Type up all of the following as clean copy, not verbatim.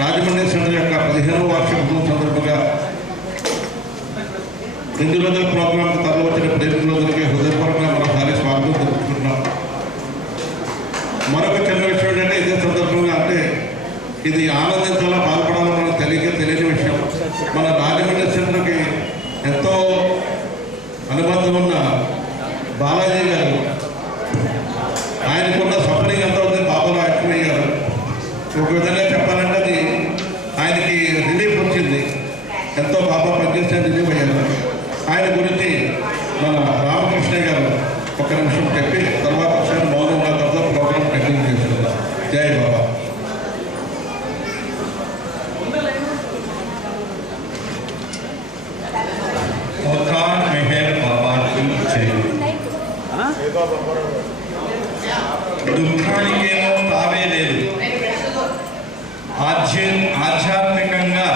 Rajahmundry centre యొక్క 15వ వార్షికోత్సవం సందర్భంగా 2 రోజుల ప్రోగ్రాంకు తరలివచ్చిన 2 రోజులకి హృదయపూర్వకంగా మరోసారి స్వాగతం తెలుపుకుంటున్నాం. మరొక చిన్న విషయం ఏంటంటే ఇదే సందర్భంగా అంటే ఇది ఆనందించాలా బాధపడాలో మనకు తెలియని విషయం. మన రాజమండ్రి సెంటర్కి ఎంతో అనుబంధం ఉన్న బాలాజీ గారు, ఆయనకున్న సఫరింగ్ ఎంత ఉంది బాబాలో యాక్టివ్ అయ్యారు. ఒక విధంగా చెప్పాలంటే అది ఆయనకి రిలీఫ్ వచ్చింది, ఎంతో బాబా పనిచేస్తే రిలీఫ్ అయ్యారు. ఆయన గురించి మన రామకృష్ణ గారు ఒక నిమిషం చెప్పి తర్వాత ఒకసారి మౌనంగా తర్వాత ప్రోగ్రాం కంటిన్యూ చేస్తున్నారు. జై బాబా. దుఃఖానికేమో తావే లేదు. ఆధ్యాత్మికంగా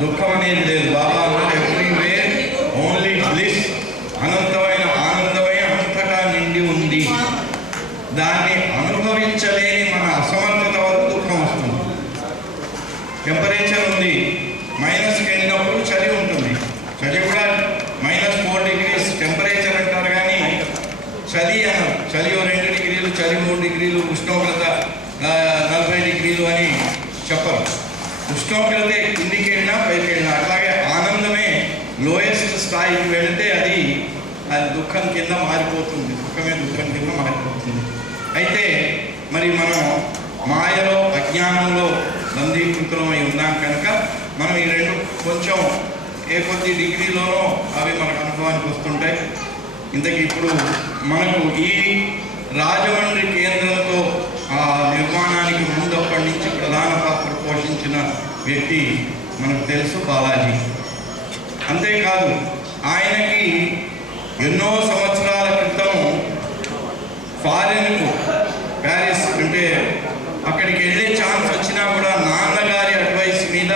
దుఃఖం అనేది లేదు. బాబా అన్నారు ఎవ్రీవేర్ ఓన్లీ బ్లిస్, అనంతమైన ఆనందమై అంతటా నిండి ఉంది. దాన్ని అనుభవించలేని మన అసమర్థత వల్ల దుఃఖం వస్తుంది. టెంపరేచర్ ఉంది డిగ్రీలు ఉష్ణోగ్రత 40 డిగ్రీలు అని చెప్పరు. ఉష్ణోగ్రత కిందికి వెళ్ళినా పైకి వెళ్ళినా అట్లాగే ఆనందమే లోయెస్ట్ స్థాయికి వెళితే అది దుఃఖం కింద మారిపోతుంది, దుఃఖమే దుఃఖం కింద మారిపోతుంది. అయితే మరి మనం మాయలో అజ్ఞానంలో బంధీకృతమై ఉన్నాం కనుక మనం ఈ రెండు కొంచెం ఏ కొద్ది డిగ్రీలోనో అవి మనకు అనుభవానికి వస్తుంటాయి. ఇంతకీ ఇప్పుడు మనకు ఈ రాజమండ్రి కేంద్రంతో ఆ నిర్మాణానికి ముందప్పటి నుంచి ప్రధాన పాత్ర పోషించిన వ్యక్తి మనకు తెలుసు, బాలాజీ. అంతేకాదు ఆయనకి ఎన్నో సంవత్సరాల క్రితం ఫారిన్కు ప్యారిస్ అంటే అక్కడికి వెళ్ళే ఛాన్స్ వచ్చినా కూడా నాన్నగారి అడ్వైస్ మీద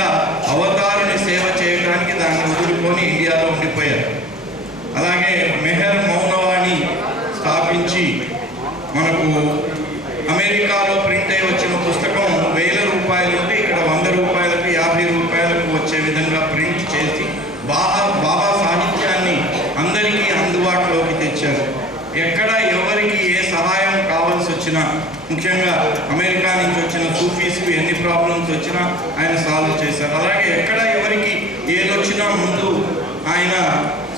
అవతారుని సేవ చేయడానికి దాన్ని వదులుకొని ఇండియాలో ఉండిపోయారు. అలాగే మెహర్ మౌనవాణి స్థాపించి మనకు అమెరికాలో ప్రింట్ అయి వచ్చిన పుస్తకం 1000 రూపాయలు ఉంటే ఇక్కడ 100 రూపాయలకు 50 రూపాయలకు వచ్చే విధంగా ప్రింట్ చేసి బాబా సాహిత్యాన్ని అందరికీ అందుబాటులోకి తెచ్చారు. ఎక్కడ ఎవరికి ఏ సహాయం కావాల్సి వచ్చినా, ముఖ్యంగా అమెరికా నుంచి వచ్చిన సూఫీస్కి ఎన్ని ప్రాబ్లమ్స్ వచ్చినా ఆయన సాల్వ్ చేశారు. అలాగే ఎక్కడ ఎవరికి ఏదొచ్చినా ముందు ఆయన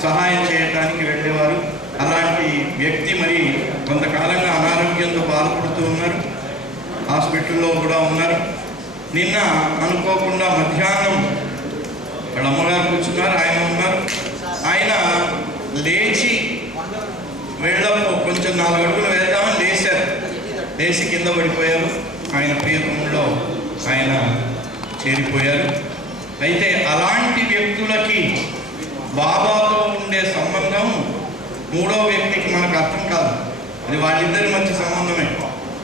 సహాయం చేయడానికి వెళ్ళేవారు. అలాంటి వ్యక్తి మరి కొంతకాలంగా అనారోగ్యంతో బాధపడుతూ ఉన్నారు, హాస్పిటల్లో కూడా ఉన్నారు. నిన్న అనుకోకుండా మధ్యాహ్నం వాళ్ళ అమ్మగారు కూర్చున్నారు, ఆయన ఉన్నారు. ఆయన లేచి వెళ్ళము కొంచెం 4 అడుగులు వెళ్దామని లేచారు, లేచి కింద పడిపోయారు. ఆయన ప్రియతములో ఆయన చేరిపోయారు. అయితే అలాంటి వ్యక్తులకి బాబాతో ఉండే సంబంధం మూడో వ్యక్తికి మనకు అర్థం కాదు, అది వాళ్ళిద్దరి మధ్య సంబంధమే.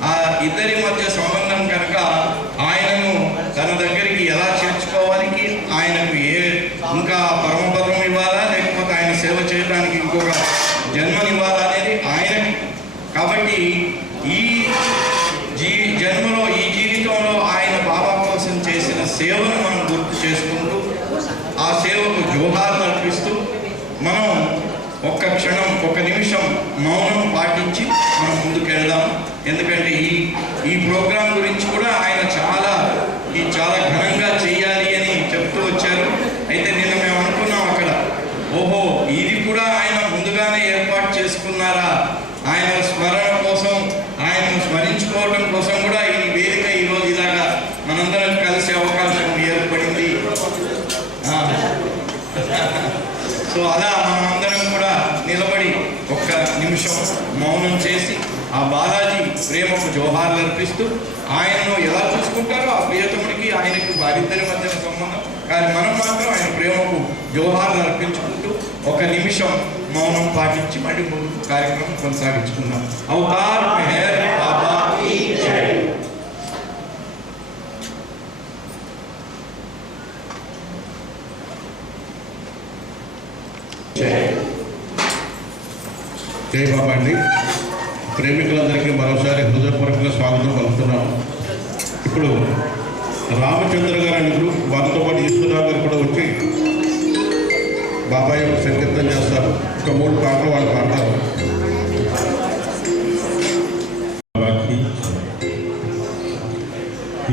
ఆ ఇద్దరి మధ్య సంబంధం కనుక ఆయనను తన దగ్గరికి ఎలా చేర్చుకోవాలి, ఆయనకు ఇంకా పరమపదం ఇవ్వాలా లేకపోతే ఆయన సేవ చేయడానికి ఇంకొక జన్మనివ్వాలా అనేది ఆయనకి. కాబట్టి ఈ జన్మలో ఈ జీవితంలో ఆయన బాబా కోసం చేసిన సేవను మనం గుర్తు చేసుకుంటూ ఆ సేవకు జోహార్లు అర్పిస్తూ మనం ఒక్క క్షణం 1 నిమిషం మౌనం పాటించి మనం ముందుకెళ్దాం. ఎందుకంటే ఈ ప్రోగ్రాం గురించి కూడా ఆయన చాలా ఘనంగా చేయాలి అని చెప్తూ వచ్చారు. అయితే నిన్న మేము అనుకున్నాం అక్కడ, ఓహో ఇది కూడా ఆయన ముందుగానే ఏర్పాటు చేసుకున్నారా, ఆయన స్మరణ కోసం, ఆయనను స్మరించుకోవడం కోసం కూడా ఈ వేదిక ఈరోజు ఇలాగా మనందరం కలిసే అవకాశం ఏర్పడింది. సో అలా మనమందరం కూడా నిలబడి 1 నిమిషం మౌనం చేసి ఆ బాలాజీ ప్రేమకు జోహార్లు అర్పిస్తూ ఆయనను ఎలా చూసుకుంటారో ఆ ప్రియతముడికి ఆయనకి వారిద్దరి మధ్య సంబంధం, కానీ మనం మాత్రం ఆయన ప్రేమకు జోహార్లు అర్పించుకుంటూ 1 నిమిషం మౌనం పాటించి మళ్ళీ ముందు కార్యక్రమం కొనసాగించుకుందాం. అవతార్ మెహర్ బాబా కీ జై. జై బాబా అండి. ప్రేమికులందరికీ మరోసారి హృదయపూర్వకంగా స్వాగతం పలుకుతున్నాము. ఇప్పుడు రామచంద్ర గారు అని వారితో పాటు ఈశ్వరరావు గారు కూడా వచ్చి బాబాయ్ యొక్క సంకీర్తన చేస్తారు. ఒక 3 పాటలు వాళ్ళు పాడతారు.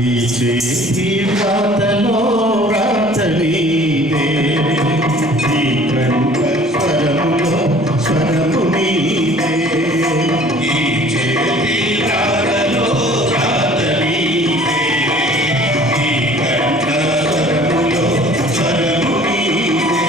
ఈ చేతి వ్రాతలో వ్రాతనీదే, ఈ కంఠ స్వరములో స్వరము నీదే. ఈ చేతి వ్రాతలో వ్రాతనీదే, ఈ కంఠ స్వరములో స్వరము నీదే.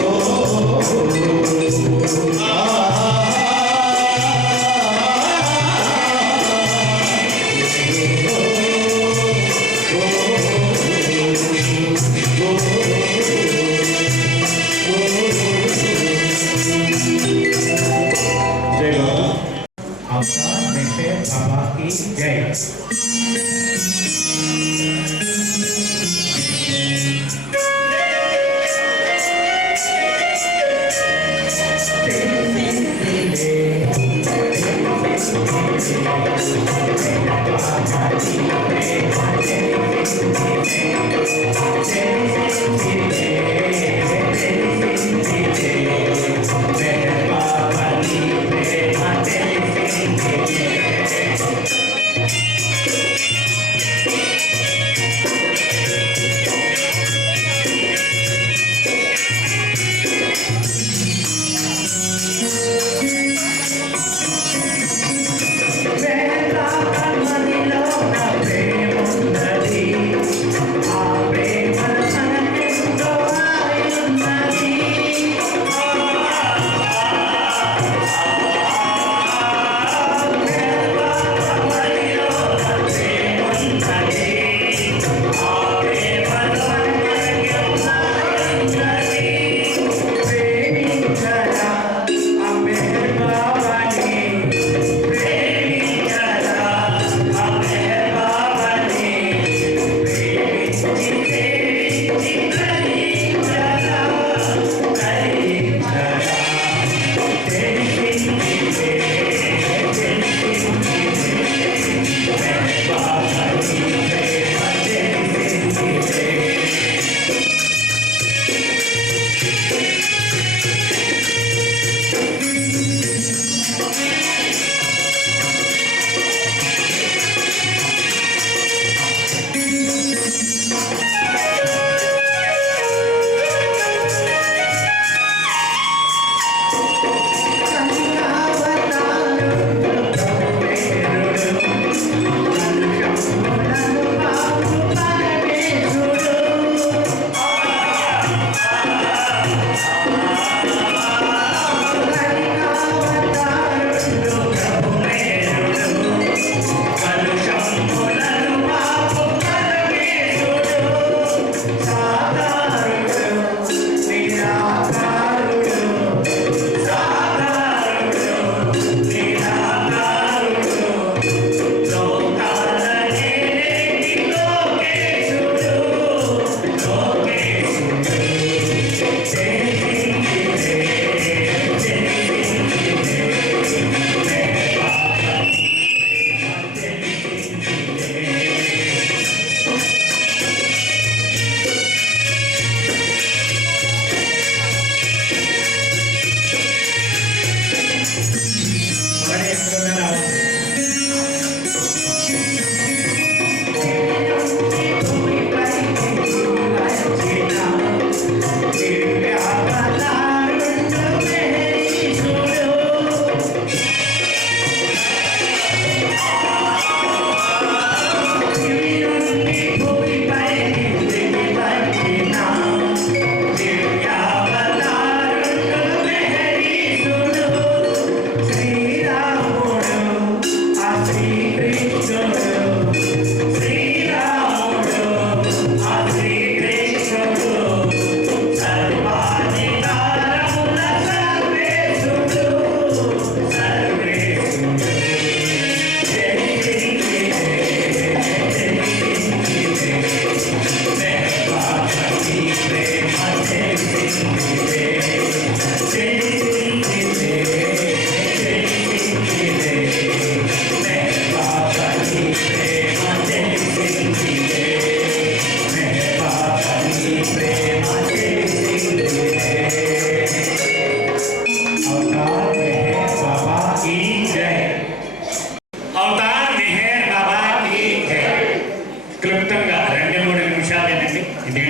Oh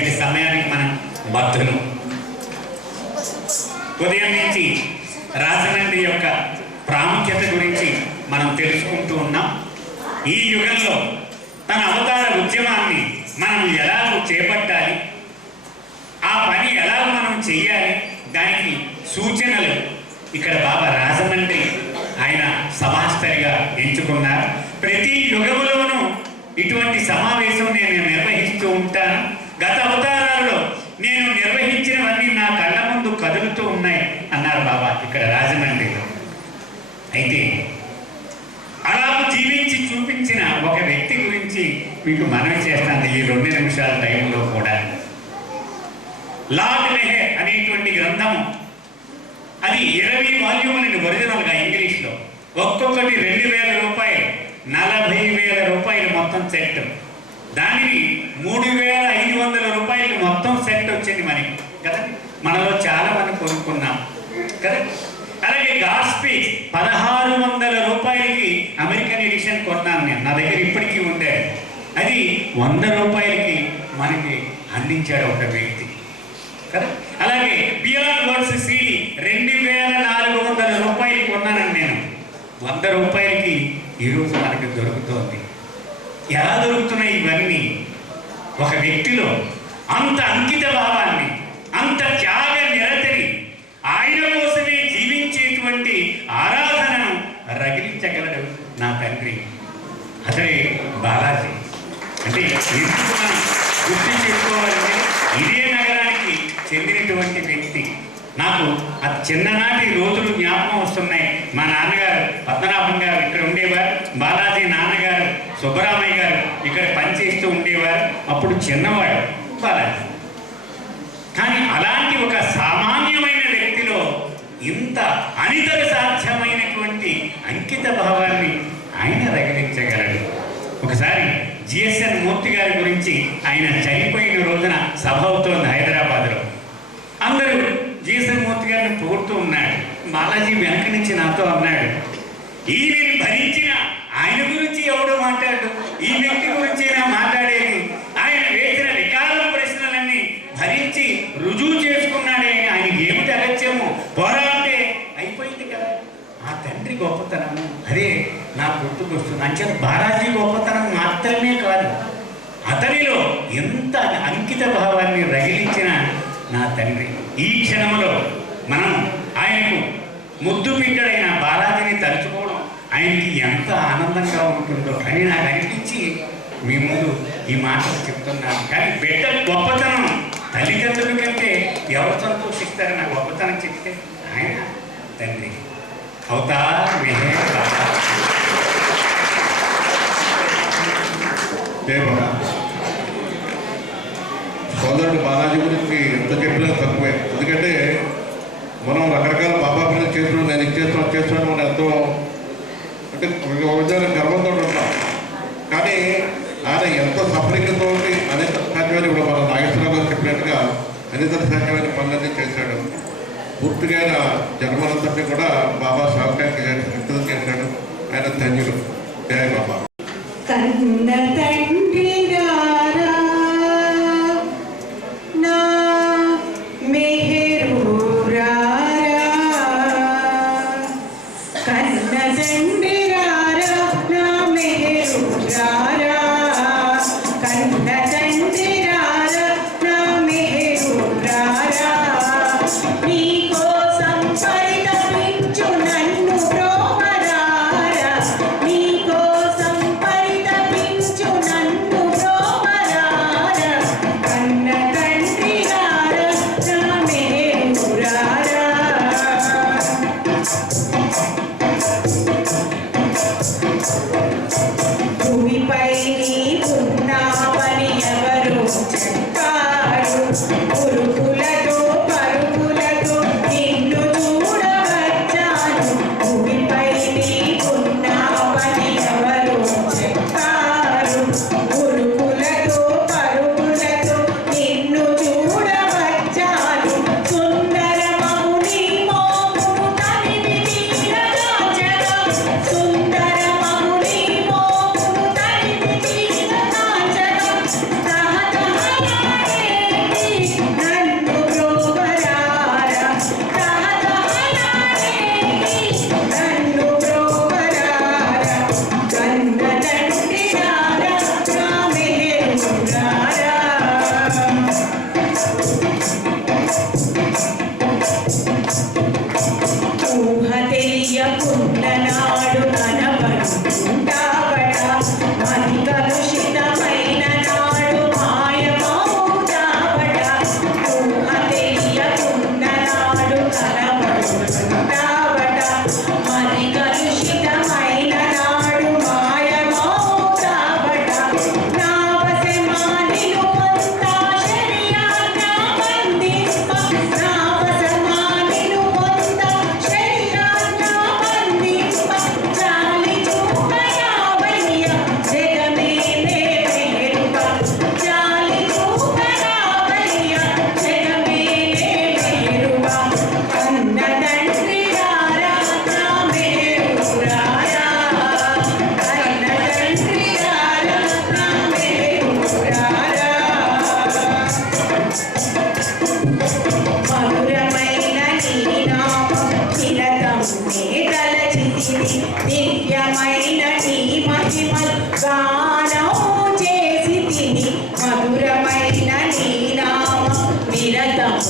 నేటి సమయానికి మనం బతులు. ఉదయం నుంచి రాజమండ్రి యొక్క ప్రాముఖ్యత గురించి మనం తెలుసుకుంటూ ఉన్నాం. ఈ యుగంలో తన అవతార ఉద్యమాన్ని మనం ఎలా చేపట్టాలి, ఆ పని ఎలా మనం చెయ్యాలి, దానికి సూచనలు ఇక్కడ బాబా రాజమండ్రి ఆయన సభాస్థలిగా ఎంచుకున్నారు. ప్రతి యుగములోనూ ఇటువంటి సమావేశం నేను నిర్వహిస్తూ ఉంటాను. గత అవతారాల్లో నేను నిర్వహించినవన్నీ నా కళ్ళ ముందు కదులుతూ ఉన్నాయి అన్నారు బాబా ఇక్కడ రాజమండ్రిలో. అయితే అలా జీవించి చూపించిన ఒక వ్యక్తి గురించి మీకు మనవి చేస్తాను ఈ 2 నిమిషాల టైంలో కూడా. లార్డ్ మెహర్ అనేటువంటి గ్రంథము, అది 20 వాల్యూములని ఒరిజినల్గా ఇంగ్లీష్లో, ఒక్కొక్కటి 2000 రూపాయలు, 40,000 రూపాయలు మొత్తం సెట్. దానిని 3,500 రూపాయలు మొత్తం సెట్ వచ్చింది మనకి కదా. మనలో చాలా మంది కొనుక్కున్నాం కదా. అలాగే గాడ్ స్పీచ్ 1,600 రూపాయలకి అమెరికన్ ఎడిషన్ కొన్నాను నేను, నా దగ్గర ఇప్పటికీ ఉండే. అది 100 రూపాయలకి మనకి అందించాడు ఒక వ్యక్తి కదా. అలాగే బియాండ్ వర్డ్స్ సిడి 2,400 రూపాయలకి కొన్నానండి నేను, 100 రూపాయలకి ఈరోజు మనకి దొరుకుతోంది. ఎలా దొరుకుతున్నాయి ఇవన్నీ? ఒక వ్యక్తిలో అంత అంకిత భావాన్ని, అంత త్యాగ నిరతని, ఆయన కోసమే జీవించేటువంటి ఆరాధనను రగిలించగలడు నా తండ్రి. అతడే బాలాజీ. అంటే ఎందుకు మనం గుర్తు చేసుకోవాలంటే ఇదే నగరానికి చెందినటువంటి వ్యక్తి. నాకు ఆ చిన్ననాటి రోజులు జ్ఞాపకం వస్తున్నాయి. మా నాన్నగారు పద్మనాభం గారు ఇక్కడ ఉండేవారు, బాలాజీ నాన్నగారు సుబ్బరామయ్య గారు ఇక్కడ పనిచేస్తూ ఉండేవారు. అప్పుడు చిన్నవాడు బాలాజీ. కానీ అలాంటి ఒక సామాన్యమైన వ్యక్తిలో ఇంత అనితర సాధ్యమైనటువంటి అంకిత భావాన్ని ఆయన రగిలించగలడు. ఒకసారి జిఎస్ఎన్ మూర్తి గారి గురించి, ఆయన చనిపోయిన రోజున సభ అవుతోంది హైదరాబాద్లో. అందరూ జిఎస్ఎన్ మూర్తి గారిని పొగుడుతూ ఉన్నాడు. బాలాజీ వెనక నుంచి నాతో అన్నాడు, ఈయనని భరించిన ఆయన గురించి ఎవడో మాట్లాడు, ఈ వ్యక్తి గురించైనా మాట్లాడేది. ఆయన వేసిన వికారం ప్రశ్నలన్నీ భరించి రుజువు చేసుకున్నాడే, ఆయనకి ఏమిటి అగత్యము, పోరాటే అయిపోయింది కదా. ఆ తండ్రి గొప్పతనము అదే నాకు గుర్తుకొస్తుంది. అంచేత బాలాజీ గొప్పతనం మాత్రమే కాదు, అతనిలో ఎంత అంకిత భావాన్ని రగిలించిన నా తండ్రి. ఈ క్షణంలో మనం ఆయనకు ముద్దు బిడ్డడైన బాలాజీని తలుచుకోవడం ఆయనకి ఎంత ఆనందంగా ఉంటుందో అని నాకు అనిపించి మీ ముందు ఈ మాటలు చెప్తున్నాను. కానీ బిడ్డ గొప్పతనం తల్లిదండ్రుల కంటే ఎవరు సంతోషిస్తారు? నా గొప్పతనం చెప్తే ఆయన తండ్రి అవతార్ మెహర్ బాబా. సోదరుడు బాలాజీ గురించి ఎంత చెప్పినా తక్కువే. ఎందుకంటే మనం రకరకాల బాబా పిల్లలు చేస్తున్నాం, నేను చేస్తున్నాను మనం ఎంతో అంటే ఒక విధంగా గర్వంతో ఉంటాం. కానీ ఆయన ఎంతో సఫరింగ్తో అనేక సాధ్యమైన, ఇప్పుడు మన నాగేశ్వరరావు గారు చెప్పినట్టుగా అనేక సాధ్యమైన పనులన్నీ చేశాడు. పూర్తిగా జన్మలంతటినీ కూడా బాబా సాగుకానికి వ్యక్తం చేశాడు. ఆయన ధన్యుడు. జయ బాబా. కన్న తండ్రి రారా నా మెహరు రారా, కన్న తండ్రి రారా నా మెహరు రారా, కన్న తండ్రి రారా నా మెహరు రారా, నీ కోసం పరితపించు నన్ను బ్రోవరారా, నీ కోసం పరితపించు నన్ను బ్రోవరారా, కన్న తండ్రి రారా నా మెహరు రారా. భూమిపై ఉన్నావని ఎవరు చెప్పారు, ఉరుకులతో పరుగులతో నిన్ను చూడవచ్చాను. భూమిపై ఉన్నావని ఎవరు చెప్పారు, ఉరుకులతో పరుగులతో నిన్ను చూడవచ్చాను. సుందరమము నీ మోమును తనివి తీరగాచగా, సుందరమము నీ మోమును తనివి తీరగాచగా, తహతహలాడే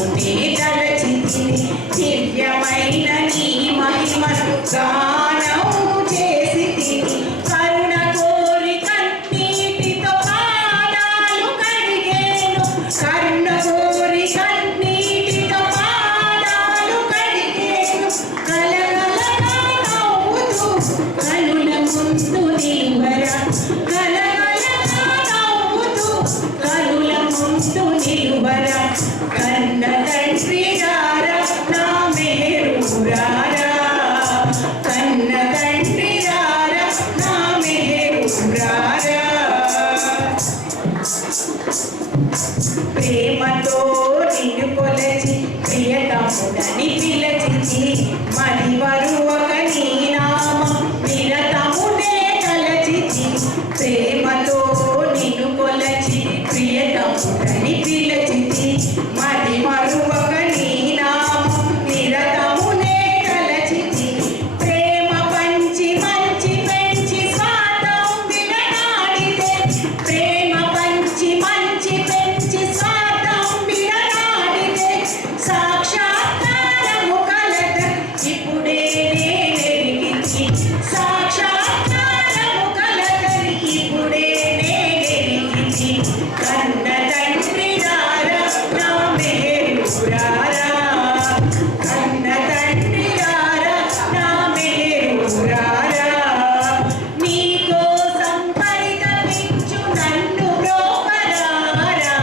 నిన్నే తలచితిని దివ్యమైన నీ మహిమను గానం చేసితిని కరుణ కోరి కన్నీటితో పాదాలు కడిగేను కరుణ కోరి కన్నీటితో పాదాలు కడిగేను కలగలగా నవ్వుతూ కనుల ముందు నిలువరా కలగలగా నవ్వుతూ కనుల ముందు నిలువరా కన్న తండ్రి రారా నా మేరు రారా కన్న తండ్రి రారా నా మేరు రారా ప్రేమతో నిన్ను కొలచి ప్రియతముడని పిలచి మరి వరువక నీ నామం నిరతమునే తలచి ప్రేమతో నిన్ను కొలచి ప్రియతముడని పిలచి మరి వరువక నీ నామం నిరతమునే తలచి ప్రేమ పంచి మంచి పెంచి స్వార్థం విడనాడితే ప్రేమ పంచి మంచి పెంచి స్వార్థం విడనాడితే సాక్షాత్కారము కలద ఇప్పుడే నేనెరిగితి సాక్షాత్కారము కలదని ఇప్పుడే నేనెరిగితి కన్న తండ్రి రారా నా మేరు రారా కన్న తండ్రి రారా నా మేరు రారా నీకోసం పరితపించు నన్ను బ్రోకరారా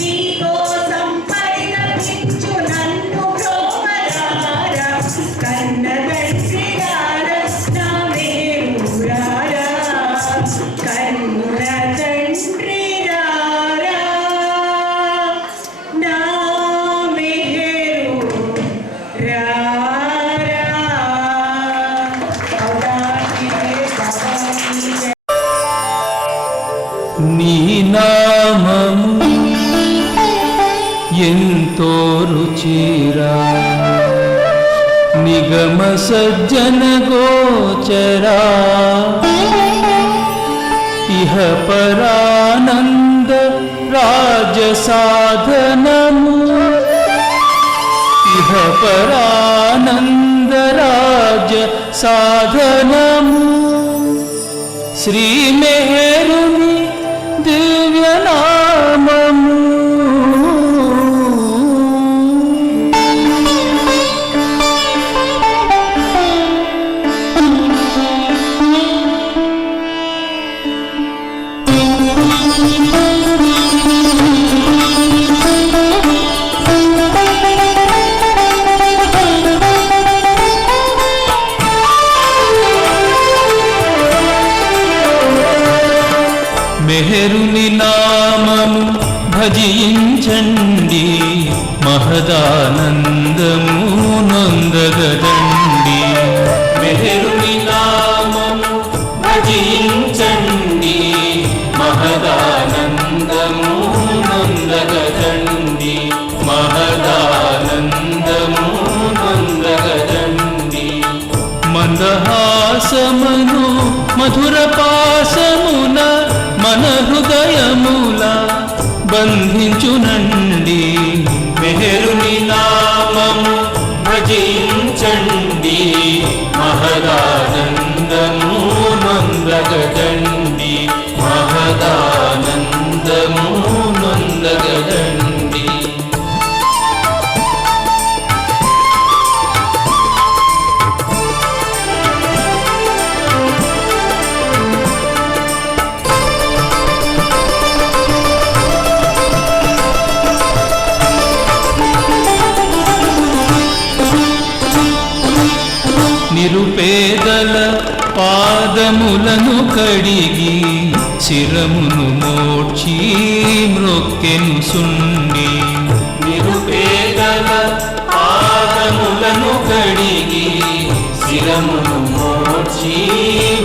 నీకోసం పరితపించు నన్ను బ్రోకరారా కన్న తండ్రి రారా నా మేరు రారా కన్న తండ్రి రారా నా మేరు రారా నీ నామము ఎంతో రుచిరా నిగమ సజ్జన గోచరా ఇహ పరానంద రాజ సాధనము ఇహ పరానంద రాజ సాధనము శ్రీ మెహరుని దివ్యనామము మెహరుని నామము భజించండి మహదానందము నొందగదండి మెహరుని నామము భజించండి మహదానందము నొందగదండి మహదానందము నొందగదండి మందహాసమను మధుర పాసమున మన హృదయముల బంధించునండి మెహరుని నామము భజించండి మహదానందము నొందగదండి మహదానందము నొందగదండి నిరుపేదల పాదములను కడిగి శిరమును మోడ్చి మ్రొక్కెను సుండి నిరుపేదల పాదములను కడిగి శిరమును మోడ్చి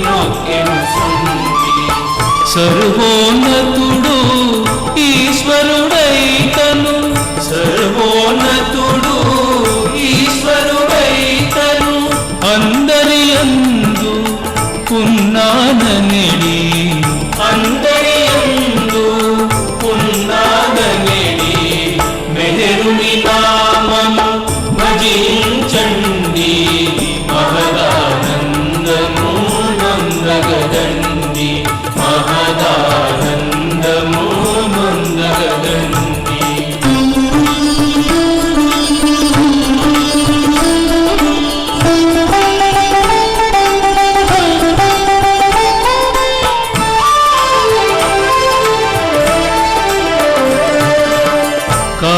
మ్రొక్కెను సుండి సర్వోన్నతుడు ఈశ్వరుడైతను సర్వోన్నతుడు ఈశ్వరుడైతను అందరి యందు ఉన్నాననిడి అందరి యందు ఉన్నాననిడి మెహరుని నా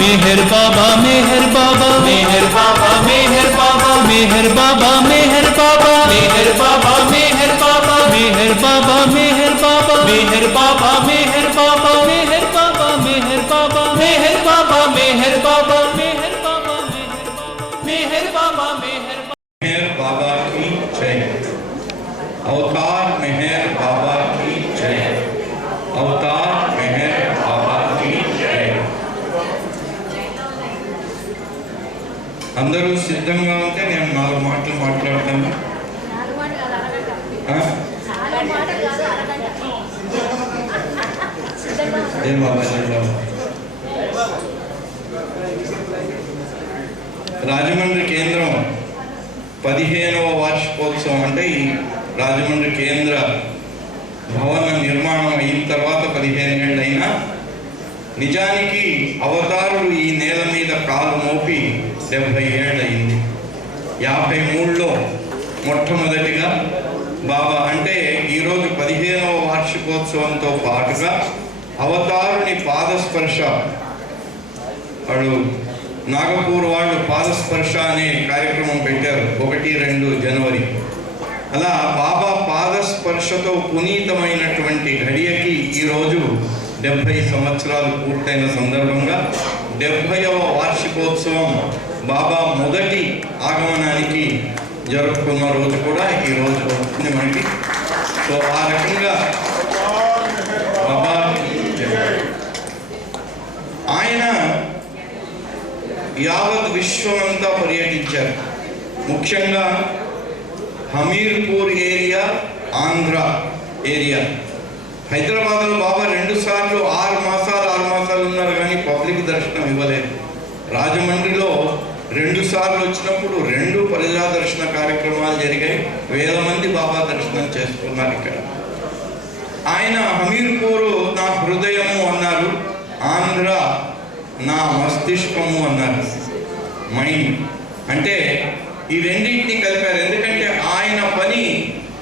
मेहर बाबा मेहर बाबा मेहर बाबा मेहर बाबा मेहर बाबा मेहर बाबा मेहर बाबा मेहर बाबा मेहर बाबा मेहर बाबा मेहर बाबा मेहर बाबा मेहर बाबा मेहर बाबा मेहर बाबा मेहर बाबा मेहर बाबा मेहर बाबा मेहर मेहर बाबा की जय। अवतार मेहर बाबा की जय। अवतार मेहर बाबा की जय। అందరూ సిద్ధంగా ఉంటే నేను 4 మాటలు మాట్లాడతాను. ఏ బాబా రాజమండ్రి కేంద్రం 15వ వార్షికోత్సవం అంటే ఈ రాజమండ్రి కేంద్ర భవన నిర్మాణం అయిన తర్వాత 15 ఏళ్ళైనా నిజానికి అవతారులు ఈ నేల మీద కాలు మోపి 70 ఏళ్ళయింది. 53లో మొట్టమొదటిగా బాబా అంటే ఈరోజు 15వ వార్షికోత్సవంతో పాటుగా అవతారుని పాదస్పర్శ వాడు నాగపూర్ వాళ్ళు పాదస్పర్శ అనే కార్యక్రమం పెట్టారు 1-2 జనవరి. అలా బాబా పాదస్పర్శతో పునీతమైనటువంటి ఘడియకి ఈరోజు 70 సంవత్సరాలు పూర్తయిన సందర్భంగా 70వ వార్షికోత్సవం బాబా మొదటి ఆగమనానికి జరుపుకున్న రోజు కూడా ఈరోజు వస్తుంది మనకి. సో ఆ రకంగా బాబా ఆయన యావత్ విశ్వమంతా పర్యటించారు. ముఖ్యంగా హమీర్పూర్ ఏరియా, ఆంధ్ర ఏరియా. హైదరాబాద్లో బాబా 2 సార్లు 6 మాసాలు ఉన్నారు కానీ పబ్లిక్ దర్శనం ఇవ్వలేదు. రాజమండ్రిలో 2 సార్లు వచ్చినప్పుడు 2 ప్రజా దర్శన కార్యక్రమాలు జరిగాయి. 1000 మంది బాబా దర్శనం చేసుకున్నారు ఇక్కడ. ఆయన హమీర్పూరు నా హృదయము అన్నారు, ఆంధ్ర నా మస్తిష్కము అన్నారు. మైండ్ అంటే ఈ రెండింటిని కలిపారు. ఎందుకంటే ఆయన పని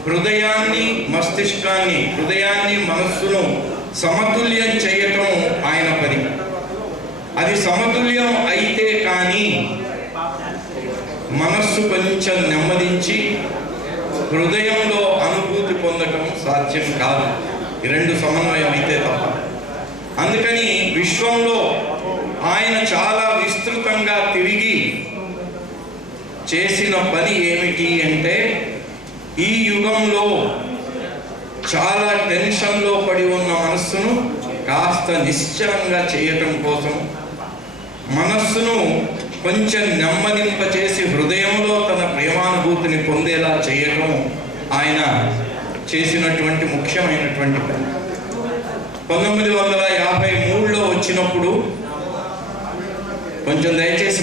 హృదయాన్ని మస్తిష్కాన్ని, హృదయాన్ని మనస్సును సమతుల్యం చేయటం ఆయన పని. అది సమతుల్యం అయితే కానీ మనస్సు కొంచెం నెమ్మదించి హృదయంలో అనుభూతి పొందటం సాధ్యం కాదు. ఈ 2 సమన్వయం అయితే తప్ప. అందుకని విశ్వంలో ఆయన చాలా విస్తృతంగా తిరిగి చేసిన పని ఏమిటి అంటే ఈ యుగంలో చాలా టెన్షన్లో పడి ఉన్న మనస్సును కాస్త నిశ్చలంగా చేయటం కోసం, మనస్సును కొంచెం నెమ్మదింపచేసి హృదయంలో తన ప్రేమానుభూతిని పొందేలా చేయటం ఆయన చేసినటువంటి ముఖ్యమైనటువంటి పని. 1953లో వచ్చినప్పుడు కొంచెం దయచేసి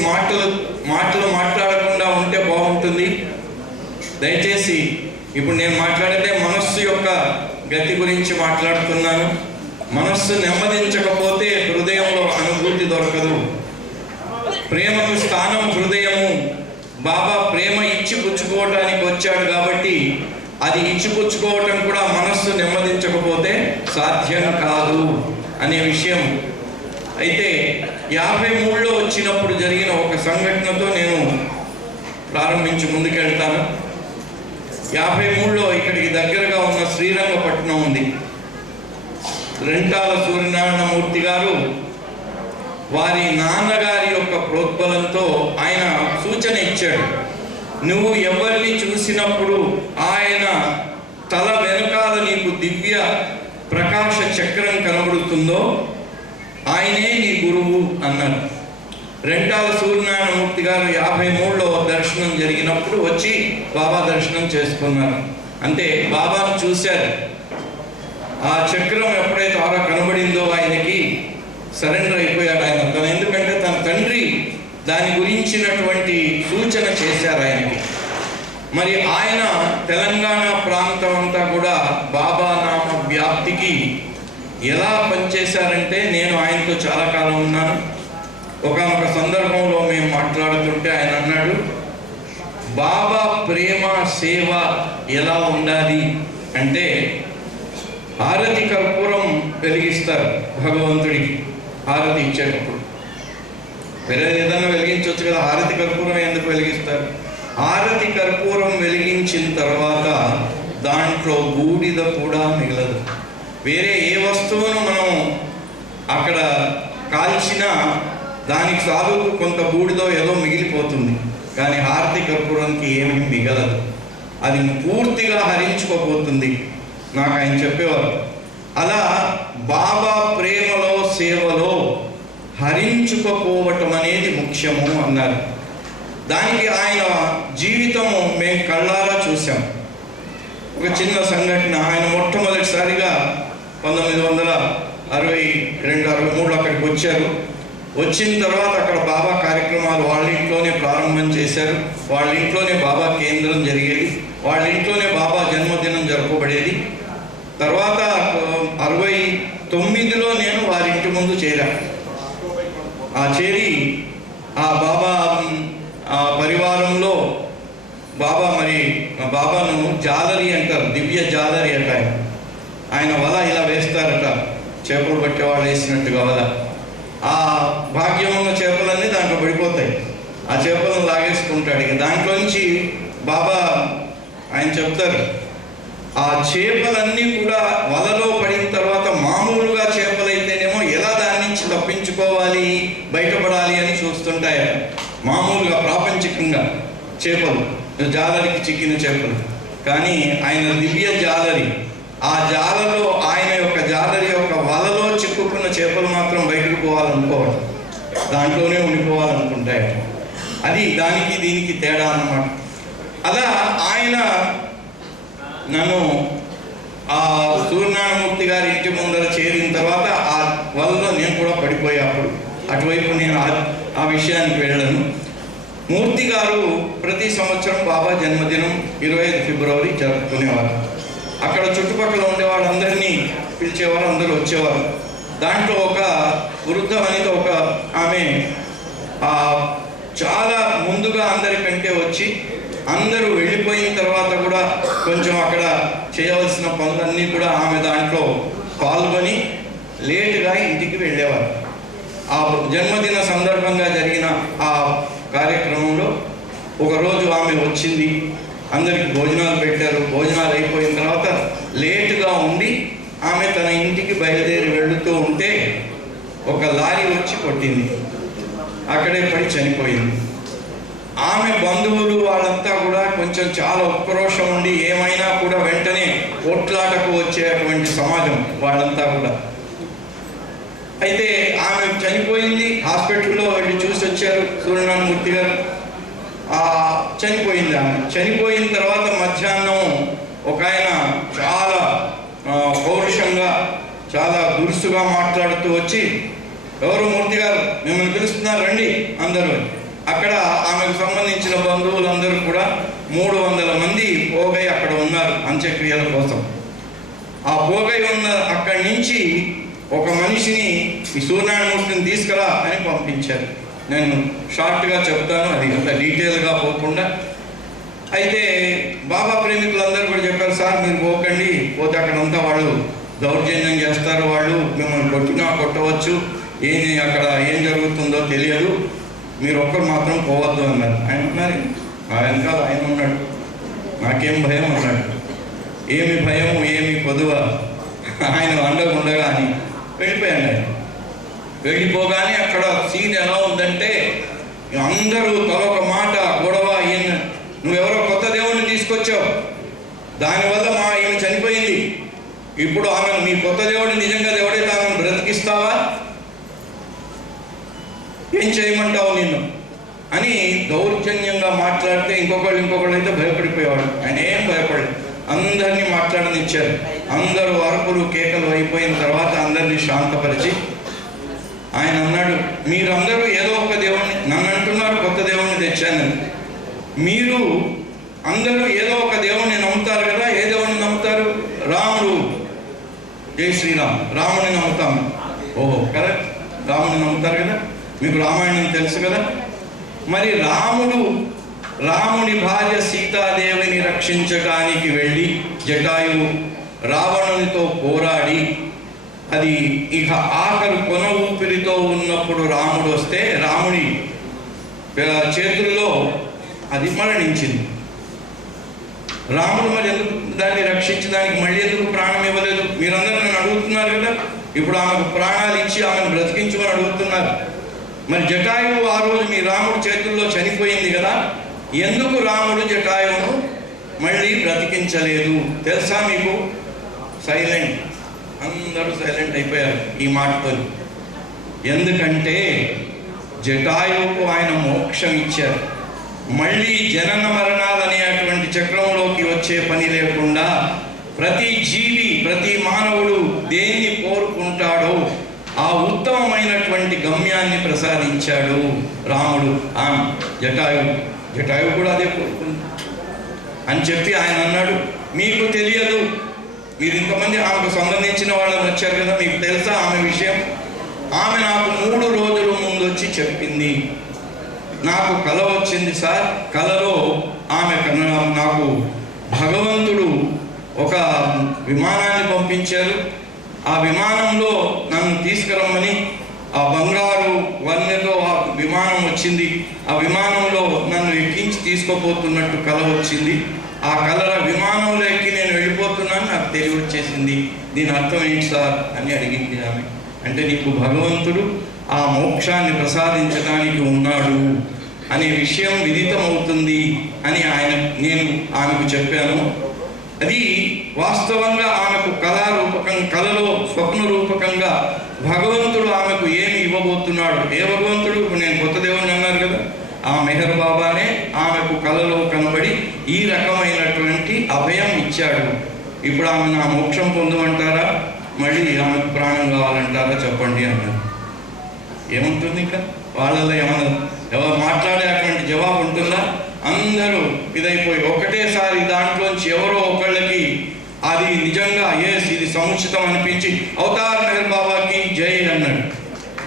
మాటలు మాట్లాడకుండా ఉంటే బాగుంటుంది. దయచేసి ఇప్పుడు నేను మాట్లాడితే మనస్సు యొక్క గతి గురించి మాట్లాడుతున్నాను. మనస్సు నెమ్మదించకపోతే హృదయంలో అనుభూతి దొరకదు. ప్రేమకు స్థానం హృదయము. బాబా ప్రేమ ఇచ్చి పుచ్చుకోవటానికి వచ్చాడు కాబట్టి అది ఇచ్చిపుచ్చుకోవటం కూడా మనస్సు నెమ్మదించకపోతే సాధ్యం కాదు అనే విషయం. అయితే 53లో వచ్చినప్పుడు జరిగిన ఒక సంఘటనతో నేను ప్రారంభించి ముందుకెళ్తాను. 53లో ఇక్కడికి దగ్గరగా ఉన్న శ్రీరంగపట్నం ఉంది. రెంటాల సూర్యనారాయణమూర్తి గారు వారి నాన్నగారి యొక్క ప్రోద్బలంతో ఆయన సూచన ఇచ్చాడు. నువ్వు ఎవరిని చూసినప్పుడు ఆయన తల వెనుకాల నీకు దివ్య ప్రకాశ చక్రం కనబడుతుందో ఆయనే నీ గురువు అన్నారు. రెంటాల సూర్యనారాయణమూర్తి గారు 53లో దర్శనం జరిగినప్పుడు వచ్చి బాబా దర్శనం చేసుకున్నారు. అంటే బాబాను చూశారు. ఆ చక్రం ఎప్పుడైతే అలా కనబడిందో ఆయనకి సరెండర్ అయిపోయాడు ఆయన. ఎందుకంటే తన తండ్రి దాని గురించినటువంటి సూచన చేశారు ఆయనకి. మరి ఆయన తెలంగాణ ప్రాంతం అంతా కూడా బాబా నామ వ్యాప్తికి ఎలా పనిచేశారంటే, నేను ఆయనతో చాలా కాలం ఉన్నాను. ఒకానొక సందర్భంలో మేము మాట్లాడుతుంటే ఆయన అన్నాడు, బాబా ప్రేమ సేవ ఎలా ఉండాలి అంటే హారతి కర్పూరం వెలిగిస్తారు భగవంతుడికి హారతి ఇచ్చేటప్పుడు. వేరే ఏదైనా వెలిగించవచ్చు కదా, హారతి కర్పూరం ఎందుకు వెలిగిస్తారు? హారతి కర్పూరం వెలిగించిన తర్వాత దాంట్లో బూడిద కూడా మిగలదు. వేరే ఏ వస్తువును మనం అక్కడ కాల్చినా దానికి సాగుకు కొంత బూడిదో ఏదో మిగిలిపోతుంది, కానీ హారతి కర్పూరానికి ఏమీ మిగలదు, అది పూర్తిగా హరించుకోబోతుంది. నాకు ఆయన చెప్పేవారు. అలా బాబా ప్రేమలో సేవలో హరించుకోపోవటం అనేది ముఖ్యము అన్నారు. దానికి ఆయన జీవితము మేము కళ్ళారా చూసాం. ఒక చిన్న సంఘటన, ఆయన మొట్టమొదటిసారిగా 1962-63 అక్కడికి వచ్చారు. వచ్చిన తర్వాత అక్కడ బాబా కార్యక్రమాలు వాళ్ళ ఇంట్లోనే ప్రారంభం చేశారు. వాళ్ళ ఇంట్లోనే బాబా కేంద్రం జరిగేది, వాళ్ళ ఇంట్లోనే బాబా జన్మదినం జరపబడేది. తర్వాత 69లో నేను వారి ఇంటి ముందు చేరాను. చేరి ఆ బాబా పరివారంలో బాబాను జాలరి అంటారు, దివ్య జాలరి అంట. ఆయన వల ఇలా వేస్తారట, చేపలు పట్టేవాళ్ళు వేసినట్టుగా వల. ఆ భాగ్యం ఉన్న చేపలన్నీ దాంట్లో పడిపోతాయి, ఆ చేపలను లాగేసుకుంటాడు. ఇక దాంట్లోంచి బాబా ఆయన చెప్తారు, ఆ చేపలన్నీ కూడా వలలో పడిన తర్వాత మామూలుగా చేపలైతేనేమో ఎలా దాని నుంచి తప్పించుకోవాలి, బయటపడాలి అని చూస్తుంటాయి. మామూలుగా ప్రాపంచికంగా చేపలు, జాలరికి చిక్కిన చేపలు. కానీ ఆయన దివ్య జాలరి, ఆ జాలలో ఆయన యొక్క జాలరి యొక్క వలలో చిక్కుకున్న చేపలు మాత్రం బయటకు పోవాలనుకోవడం, దాంట్లోనే ఉండిపోవాలనుకుంటాయి. అది దానికి దీనికి తేడా అన్నమాట. అలా ఆయన నన్ను ఆ సూర్యనారాయణమూర్తి గారి ఇంటి ముందర చేరిన తర్వాత ఆ వలలో నేను కూడా పడిపోయా. అప్పుడు అటువైపు నేను ఆ విషయానికి వెళ్ళను. మూర్తి గారు ప్రతి సంవత్సరం బాబా జన్మదినం 25 ఫిబ్రవరి జరుపుకునేవారు. అక్కడ చుట్టుపక్కల ఉండే వాళ్ళందరినీ పిలిచేవారు, అందరూ వచ్చేవారు. దాంట్లో ఒక వృద్ధ వనిత, ఒక ఆమె చాలా ముందుగా అందరికంటే వచ్చి అందరూ వెళ్ళిపోయిన తర్వాత కూడా కొంచెం అక్కడ చేయవలసిన పనులన్నీ కూడా ఆమె దాంట్లో పాల్గొని లేటుగా ఇంటికి వెళ్ళేవారు. ఆ జన్మదిన సందర్భంగా జరిగిన ఆ కార్యక్రమంలో ఒకరోజు ఆమె వచ్చింది, అందరికి భోజనాలు పెట్టారు. భోజనాలు అయిపోయిన తర్వాత లేటుగా ఉండి ఆమె తన ఇంటికి బయలుదేరి వెళుతూ ఉంటే ఒక లారీ వచ్చి కొట్టింది, అక్కడే పడి చనిపోయింది. ఆమె బంధువులు వాళ్ళంతా కూడా కొంచెం చాలా ఉక్రోషం ఉండి ఏమైనా కూడా వెంటనే కొట్లాటకు వచ్చేటువంటి సమాజం వాళ్ళంతా కూడా. అయితే ఆమె చనిపోయింది, హాస్పిటల్లో వెళ్ళి చూసి వచ్చారు సూర్యనారాయణమూర్తి గారు. చనిపోయింది ఆమె. చనిపోయిన తర్వాత మధ్యాహ్నం ఒక ఆయన చాలా పౌరుషంగా చాలా దురుసుగా మాట్లాడుతూ వచ్చి, ఎవరు మూర్తి గారు, మిమ్మల్ని పిలుస్తున్నారు రండి అందరూ. అక్కడ ఆమెకు సంబంధించిన బంధువులందరూ కూడా 300 మంది పోగై అక్కడ ఉన్నారు అంత్యక్రియల కోసం. ఆ పోగై ఉన్న అక్కడి నుంచి ఒక మనిషిని ఈ సూర్యనారాయణమూర్తిని తీసుకురా అని పంపించారు. నేను షార్ట్గా చెప్తాను, అది అంత డీటెయిల్గా పోకుండా. అయితే బాబా ప్రేమికులందరూ కూడా చెప్పారు, సార్ మీరు పోకండి, పోతే అక్కడంతా వాళ్ళు దౌర్జన్యం చేస్తారు, వాళ్ళు మిమ్మల్ని కొట్టినా కొట్టవచ్చు, అక్కడ ఏం జరుగుతుందో తెలియదు, మీరు ఒక్కరు మాత్రం పోవద్దు అన్నారు. ఆయన ఉన్నారు, వెనకాల ఆయన ఉన్నాడు, నాకేం భయం అన్నాడు. ఏమి భయము ఏమి పొదువ, ఆయన అండగా ఉండగా అని వెళ్ళిపోయాడు. ఆయన వెళ్ళిపోగానే అక్కడ సీన్ ఎలా ఉందంటే అందరూ తలొక మాట గొడవ, నువ్వెవరో కొత్త దేవుడిని తీసుకొచ్చావు, దానివల్ల ఈమె చనిపోయింది, ఇప్పుడు ఆమె మీ కొత్త దేవుడిని నిజంగా దేవుడైతే ఆమెను బ్రతికిస్తావా, ఏం చేయమంటావు నిన్ను అని దౌర్జన్యంగా మాట్లాడితే ఇంకొకళ్ళు అయితే భయపడిపోయేవాడు. ఆయన ఏం భయపడలేదు, అందరినీ మాట్లాడనిచ్చారు. అందరూ అరుపులు కేకలు అయిపోయిన తర్వాత అందరినీ శాంతపరిచి ఆయన అన్నాడు, మీరందరూ ఏదో ఒక దేవుణ్ణి, నన్ను అంటున్నారు కొత్త దేవుణ్ణి తెచ్చానని, మీరు అందరూ ఏదో ఒక దేవుణ్ణి నమ్ముతారు కదా, ఏ దేవుణ్ణి నమ్ముతారు? రాముడు, జై శ్రీరామ్, రాముని నమ్ముతాము. ఓహో కరెక్ట్, రాముని నమ్ముతారు కదా, మీకు రామాయణం తెలుసు కదా. మరి రాముని భార్య సీతాదేవిని రక్షించడానికి వెళ్ళి జటాయువు రావణునితో పోరాడి అది ఇక ఆఖరు కొన ఊపిరితో ఉన్నప్పుడు రాముడు వస్తే రాముడి చేతుల్లో అది మరణించింది. రాముడు మరి ఎందుకు దాన్ని రక్షించడానికి మళ్ళీ ఎందుకు ప్రాణం ఇవ్వలేదు? మీరందరూ నన్ను అడుగుతున్నారు కదా, ఇప్పుడు ఆమెకు ప్రాణాలు ఇచ్చి ఆమెను బ్రతికించమని అడుగుతున్నారు. మరి జటాయువు ఆ రోజు మీ రాముడి చేతుల్లో చనిపోయింది కదా, ఎందుకు రాముడు జటాయువును మళ్ళీ బ్రతికించలేదు తెలుసా మీకు? సైలెంట్, అందరూ సైలెంట్ అయిపోయారు ఈ మాటతో. ఎందుకంటే జటాయువుకు ఆయన మోక్షం ఇచ్చారు. మళ్ళీ జనన మరణాలు అనేటువంటి చక్రంలోకి వచ్చే పని లేకుండా ప్రతి జీవి, ప్రతి మానవుడు దేన్ని కోరుకుంటాడో ఆ ఉత్తమమైనటువంటి గమ్యాన్ని ప్రసాదించాడు రాముడు. జటాయువు కూడా అదే కోరుకుంది అని చెప్పి ఆయన అన్నాడు, మీకు తెలియదు, మీరు ఇంతమంది ఆమెకు సంబంధించిన వాళ్ళని వచ్చారు కదా, మీకు తెలుసా ఆమె విషయం? ఆమె నాకు 3 రోజుల ముందు వచ్చి చెప్పింది, నాకు కల వచ్చింది సార్, కలలో ఆమె నాకు భగవంతుడు ఒక విమానాన్ని పంపించారు, ఆ విమానంలో నన్ను తీసుకురమ్మని, ఆ బంగారు వన్నెతో ఆ విమానం వచ్చింది, ఆ విమానంలో నన్ను ఎక్కించి తీసుకోపోతున్నట్టు కల వచ్చింది, ఆ కలల విమానంలో ఎక్కి నేను వెళ్ళిపోతున్నాను, నాకు తెలివి వచ్చేసింది, దీని అర్థం ఏంటి సార్ అని అడిగింది ఆమె. అంటే నీకు భగవంతుడు ఆ మోక్షాన్ని ప్రసాదించడానికి ఉన్నాడు అనే విషయం విదితమవుతుంది అని నేను ఆమెకు చెప్పాను. అది వాస్తవంగా ఆమెకు కళలో స్వప్న రూపకంగా భగవంతుడు ఆమెకు ఏమి ఇవ్వబోతున్నాడు, ఏ భగవంతుడు? నేను కొత్త దేవుని అన్నారు కదా, ఆ మెహర్ బాబానే ఆమెకు కళలో కనబడి ఈ రకమైనటువంటి అభయం ఇచ్చాడు. ఇప్పుడు ఆమె నా మోక్షం పొందమంటారా, మళ్ళీ ఆమెకు ప్రాణం కావాలంటారా చెప్పండి అన్నారు. ఏముంటుంది ఇంకా వాళ్ళలో ఏమన్నా ఎవరు మాట్లాడేటువంటి జవాబు ఉంటుందా? అందరూ ఇదైపోయి ఒకటేసారి దాంట్లోంచి ఎవరో ఒకళ్ళకి అది నిజంగా ఇది సముచితం అనిపించి అవతార్ మెహర్ బాబాకి జై అన్నాడు.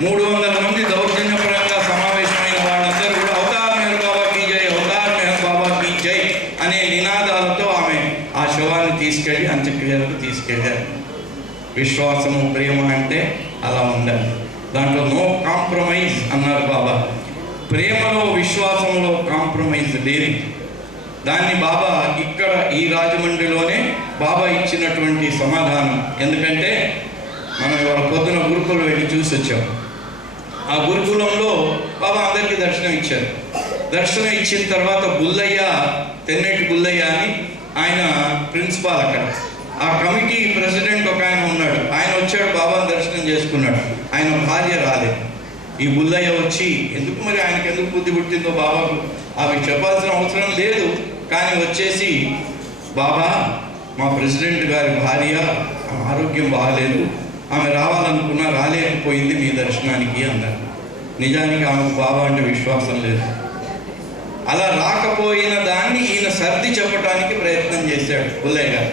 300 మంది దౌర్జన్యపరంగా సమావేశమైన వాళ్ళందరూ కూడా అవతార్ మెహర్ బాబాకి జై, అవతార్ మెహర్ బాబాకి జై అనే నినాదాలతో ఆమె ఆ శవాన్ని తీసుకెళ్ళి అంత్యక్రియలకు తీసుకెళ్ళారు. విశ్వాసము, ప్రేమ అంటే అలా ఉండాలి, దాంట్లో నో కాంప్రమైజ్ అన్నారు బాబా. ప్రేమలో, విశ్వాసంలో కాంప్రమైజ్ లేదు. దాన్ని బాబా ఇక్కడ ఈ రాజమండ్రిలోనే బాబా ఇచ్చినటువంటి సమాధానం. ఎందుకంటే మనం ఇవాళ పొద్దున గురుకులం వెళ్ళి చూసి వచ్చాం. ఆ గురుకులంలో బాబా అందరికీ దర్శనం ఇచ్చారు. దర్శనం ఇచ్చిన తర్వాత బుల్లయ్య, తెన్నేటి బుల్లయ్య అని ఆయన ప్రిన్సిపాల్ అక్కడ, ఆ కమిటీ ప్రెసిడెంట్ ఒక ఆయన ఉన్నాడు, ఆయన వచ్చాడు, బాబాను దర్శనం చేసుకున్నాడు. ఆయన భార్య రాలేదు. ఈ బుల్లయ్య వచ్చి ఎందుకు మరి ఆయనకు ఎందుకు బుద్ధి పుట్టిందో బాబాకు అవి చెప్పాల్సిన అవసరం లేదు, కానీ వచ్చేసి బాబా మా ప్రెసిడెంట్ గారి భార్య ఆరోగ్యం బాగాలేదు, ఆమె రావాలనుకున్నా రాలేకపోయింది మీ దర్శనానికి అన్నారు. నిజానికి ఆమెకు బాబా అంటే విశ్వాసం లేదు. అలా రాకపోయిన దాన్ని ఈయన సర్ది చెప్పడానికి ప్రయత్నం చేశాడు బుల్లయ్య గారు.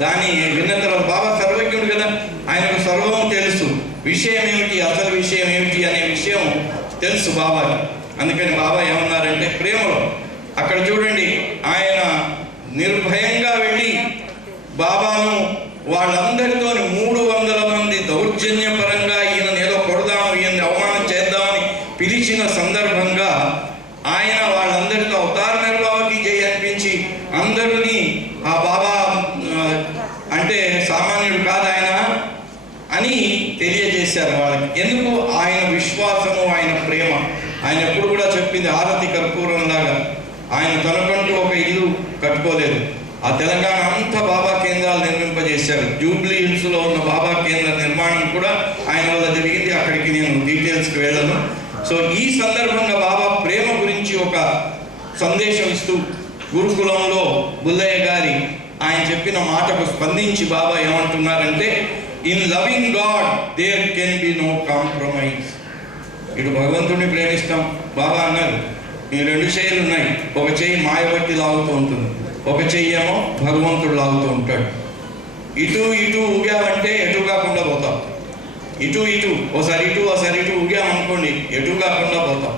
దాన్ని విన్న తర్వాత బాబా సర్వజ్ఞుడు కదా, ఆయనకు సర్వం తెలుసు, విషయం ఏమిటి, అసలు విషయం ఏమిటి అనే విషయం తెలుసు బాబాకి. అందుకని బాబా ఏమన్నారంటే ప్రేమలో అక్కడ చూడండి, ఆయన నిర్భయంగా వెళ్ళి బాబాను వాళ్ళందరితో 300 మంది దౌర్జన్యపరంగా ఈయన ఏదో కొడదాము, ఈయన అవమానం చేద్దామని పిలిచిన సందర్భంగా ఆయన వాళ్ళందరితో అవతార్ మెహర్ బాబాకి జై అనిపించి అందరినీ ఆ బాబా అంటే సామాన్యుడు కాదు ఆయన అని తెలియజేశారు వాళ్ళకి. ఎందుకు? ఆయన విశ్వాసము, ఆయన ప్రేమ. ఆయన ఎప్పుడు కూడా చెప్పింది హారతి కర్పూరంలాగా. ఆయన తనకంటూ ఒక ఇల్లు కట్టుకోలేదు. ఆ తెలంగాణ అంతా బాబా కేంద్రాలు నిర్మింపజేశారు. జూబ్లీ హిల్స్లో ఉన్న బాబా కేంద్ర నిర్మాణం కూడా ఆయన వల్ల జరిగింది. అక్కడికి నేను డీటెయిల్స్కి వెళ్ళను. సో ఈ సందర్భంగా బాబా ప్రేమ గురించి ఒక సందేశం ఇస్తూ గురుకులంలో బుల్లయ్య గారి ఆయన చెప్పిన మాటకు స్పందించి బాబా ఏమంటున్నారంటే, in loving God there can be no compromise. ఇటు భగవంతుడిని ప్రేమిస్తాం, బాబా అన్నారు ఈ 2 చేతులు ఉన్నాయి, ఒక చెయ్యి మాయబట్టి లాగుతూ ఉంటుంది, ఒక చెయ్యి ఏమో భగవంతుడు లాగుతూ ఉంటాడు. ఇటు ఇటు ఊగామంటే ఎటు కాకుండా పోతాం, ఇటు ఇటు ఓసారి ఇటు ఊగామనుకోండి ఎటు కాకుండా పోతాం.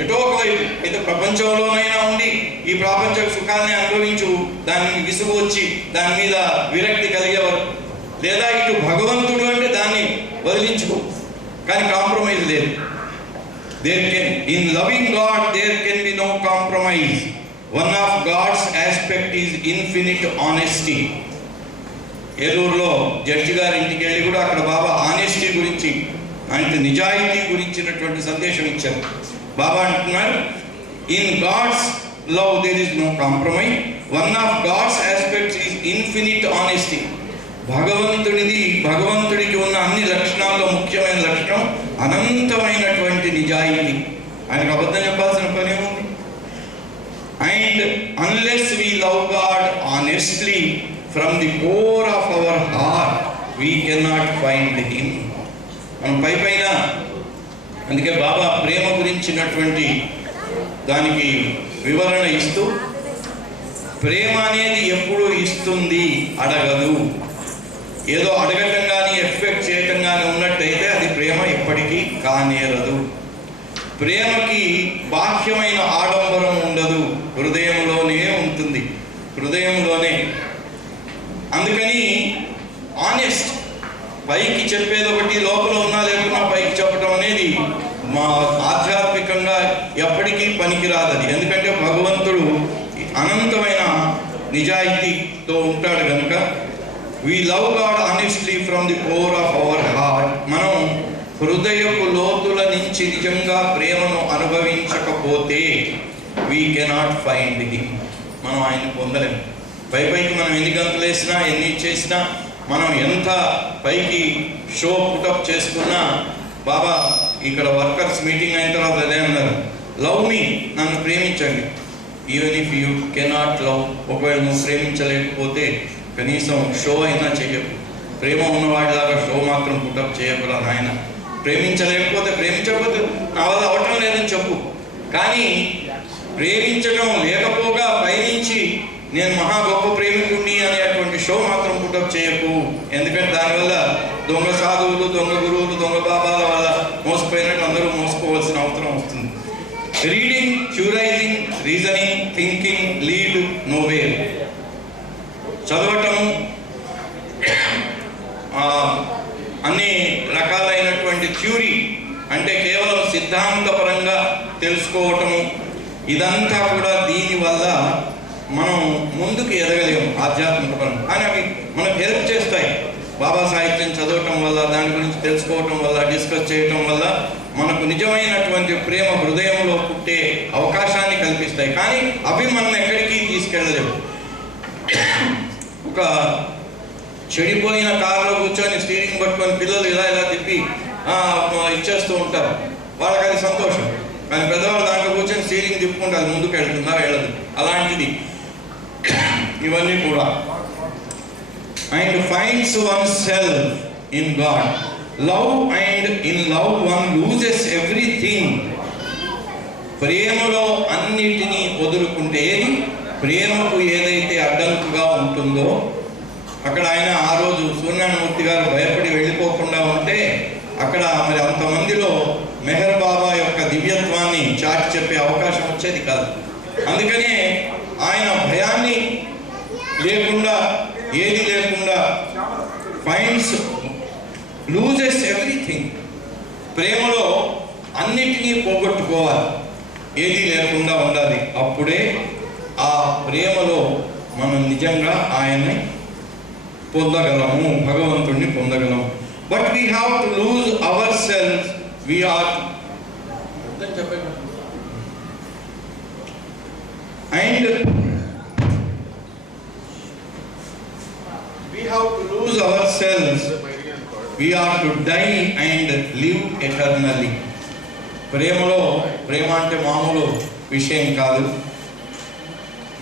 ఎటో ఒకవైపు అయితే ప్రపంచంలోనైనా ఉండి ఈ ప్రాపంచ సుఖాన్ని అనుభవించు, దానికి విసుగు వచ్చి దాని మీద విరక్తి కలిగే వరకు లేదా ఇటు భగవంతుడు అంటే దాన్ని వదిలించుకో, కానీ కాంప్రమైజ్ లేదు. In loving God there can be no compromise. One of God's aspect is infinite honesty. ఏలూరులో జడ్జి గారి ఇంటికి వెళ్ళి కూడా అక్కడ బాబా ఆనెస్టీ గురించి, అంటే నిజాయితీ గురించినటువంటి సందేశం ఇచ్చారు. బాబా అంటున్నారు, in God's love there is no compromise. One of God's aspects is infinite honesty. భగవంతుడికి ఉన్న అన్ని లక్షణాల్లో ముఖ్యమైన లక్షణం అనంతమైనటువంటి నిజాయితీ. ఆయనకు అబద్ధం చెప్పాల్సిన పని ఏముంది? And unless we love God honestly from the core of our heart we cannot find him. మనం పైన అందుకే బాబా ప్రేమ గురించినటువంటి దానికి వివరణ ఇస్తూ, ప్రేమ అనేది ఎప్పుడు ఇస్తుంది, అడగదు. ఏదో అడగటం కానీ ఎక్స్పెక్ట్ చేయటం కానీ ఉన్నట్టయితే అది ప్రేమ ఎప్పటికీ కానేరదు. ప్రేమకి బాహ్యమైన ఆడంబరం ఉండదు, హృదయంలోనే ఉంటుంది, హృదయంలోనే. అందుకని ఆనెస్ట్, పైకి చెప్పేది ఒకటి, లోపల ఉన్నా లేకున్నా పైకి చెప్పడం అనేది మా ఆధ్యాత్మికంగా ఎప్పటికీ పనికిరాదు అది. ఎందుకంటే భగవంతుడు అనంతమైన నిజాయితీతో ఉంటాడు కనుక. We love God honestly from the core of our heart. మనం హృదయపు లోతుల నుంచి నిజంగా ప్రేమను అనుభవించకపోతే we cannot find him. మనం ఆయన పొందలేము. పైకి మనం ఎన్ని గంటలు వేసినా, ఎన్ని చేసినా, మనం ఎంత పైకి షో పుటప్ చేసుకున్నా, బాబా ఇక్కడ వర్కర్స్ మీటింగ్ అయిన తర్వాత అదే అన్నారు, లవ్ మీ, నన్ను ప్రేమించండి. Even if you cannot love, ఒకవేళ నువ్వు ప్రేమించలేకపోతే కనీసం షో అయినా చేయకు. ప్రేమ ఉన్నవాడిలాగా షో మాత్రం పుటప్ చేయకురా నాయన. ప్రేమించకపోతే నా వల్ల అవటం లేదని చెప్పు. కానీ ప్రేమించడం లేకపోగా పైనుంచి నేను మహా గొప్ప ప్రేమికుడిని అనేటువంటి షో మాత్రం పుటప్ చేయకు. ఎందుకంటే దానివల్ల దొంగ సాధువులు, దొంగ గురువులు, దొంగ బాబాల వల్ల మోసపోయినట్టు అందరూ మోసపోవాల్సిన అవసరం వస్తుంది. Reading, theorizing, reasoning, thinking lead nowhere. చదవటం, అన్ని రకాలైనటువంటి థ్యూరీ అంటే కేవలం సిద్ధాంతపరంగా తెలుసుకోవటము, ఇదంతా కూడా దీనివల్ల మనం ముందుకు ఎదగలేము ఆధ్యాత్మిక పరంగా. కానీ అవి మనకు హెల్ప్ చేస్తాయి. బాబా సాహిత్యం చదవటం వల్ల, దాని గురించి తెలుసుకోవటం వల్ల, డిస్కస్ చేయటం వల్ల మనకు నిజమైనటువంటి ప్రేమ హృదయంలో పుట్టే అవకాశాన్ని కల్పిస్తాయి. కానీ అవి మనం ఎక్కడికి తీసుకెళ్ళలేము. ఒక చెడిపోయిన కారులో కూర్చొని స్టీరింగ్ పట్టుకొని పిల్లలు ఇలా తిప్పి ఇచ్చేస్తూ ఉంటారు, వాళ్ళకి అది సంతోషం. కానీ పెద్దవాళ్ళు దాంట్లో కూర్చొని స్టీరింగ్ తిప్పుకుంటే అది ముందుకు వెళ్తుందా, వెళ్ళదు. అలాంటిది ఇవన్నీ కూడా. And finds one self in God love, and in love one loses everything. ప్రేమలో అన్నిటినీ వదులుకుంటే, ప్రేమకు ఏదైతే అడ్డంకుగా ఉంటుందో, అక్కడ ఆయన ఆ రోజు సూర్యనారాయణమూర్తి గారు భయపడి వెళ్ళిపోకుండా ఉంటే అక్కడ మరి అంతమందిలో మెహర్ బాబా యొక్క దివ్యత్వాన్ని చాటి చెప్పే అవకాశం వచ్చేది కాదు. అందుకనే ఆయన భయాన్ని లేకుండా, ఏది లేకుండా, ఫైండ్స్ లూజెస్ ఎవ్రీథింగ్, ప్రేమలో అన్నిటినీ పోగొట్టుకోవాలి, ఏది లేకుండా ఉండాలి. అప్పుడే ఆ ప్రేమలో మనం నిజంగా ఆయన్ని పొందగలము, భగవంతుడిని పొందగలము. But we have to lose our self. We are and we have to lose ourselves. We are to die and live eternally. ప్రేమలో, ప్రేమ అంటే మామూలు విషయం కాదు.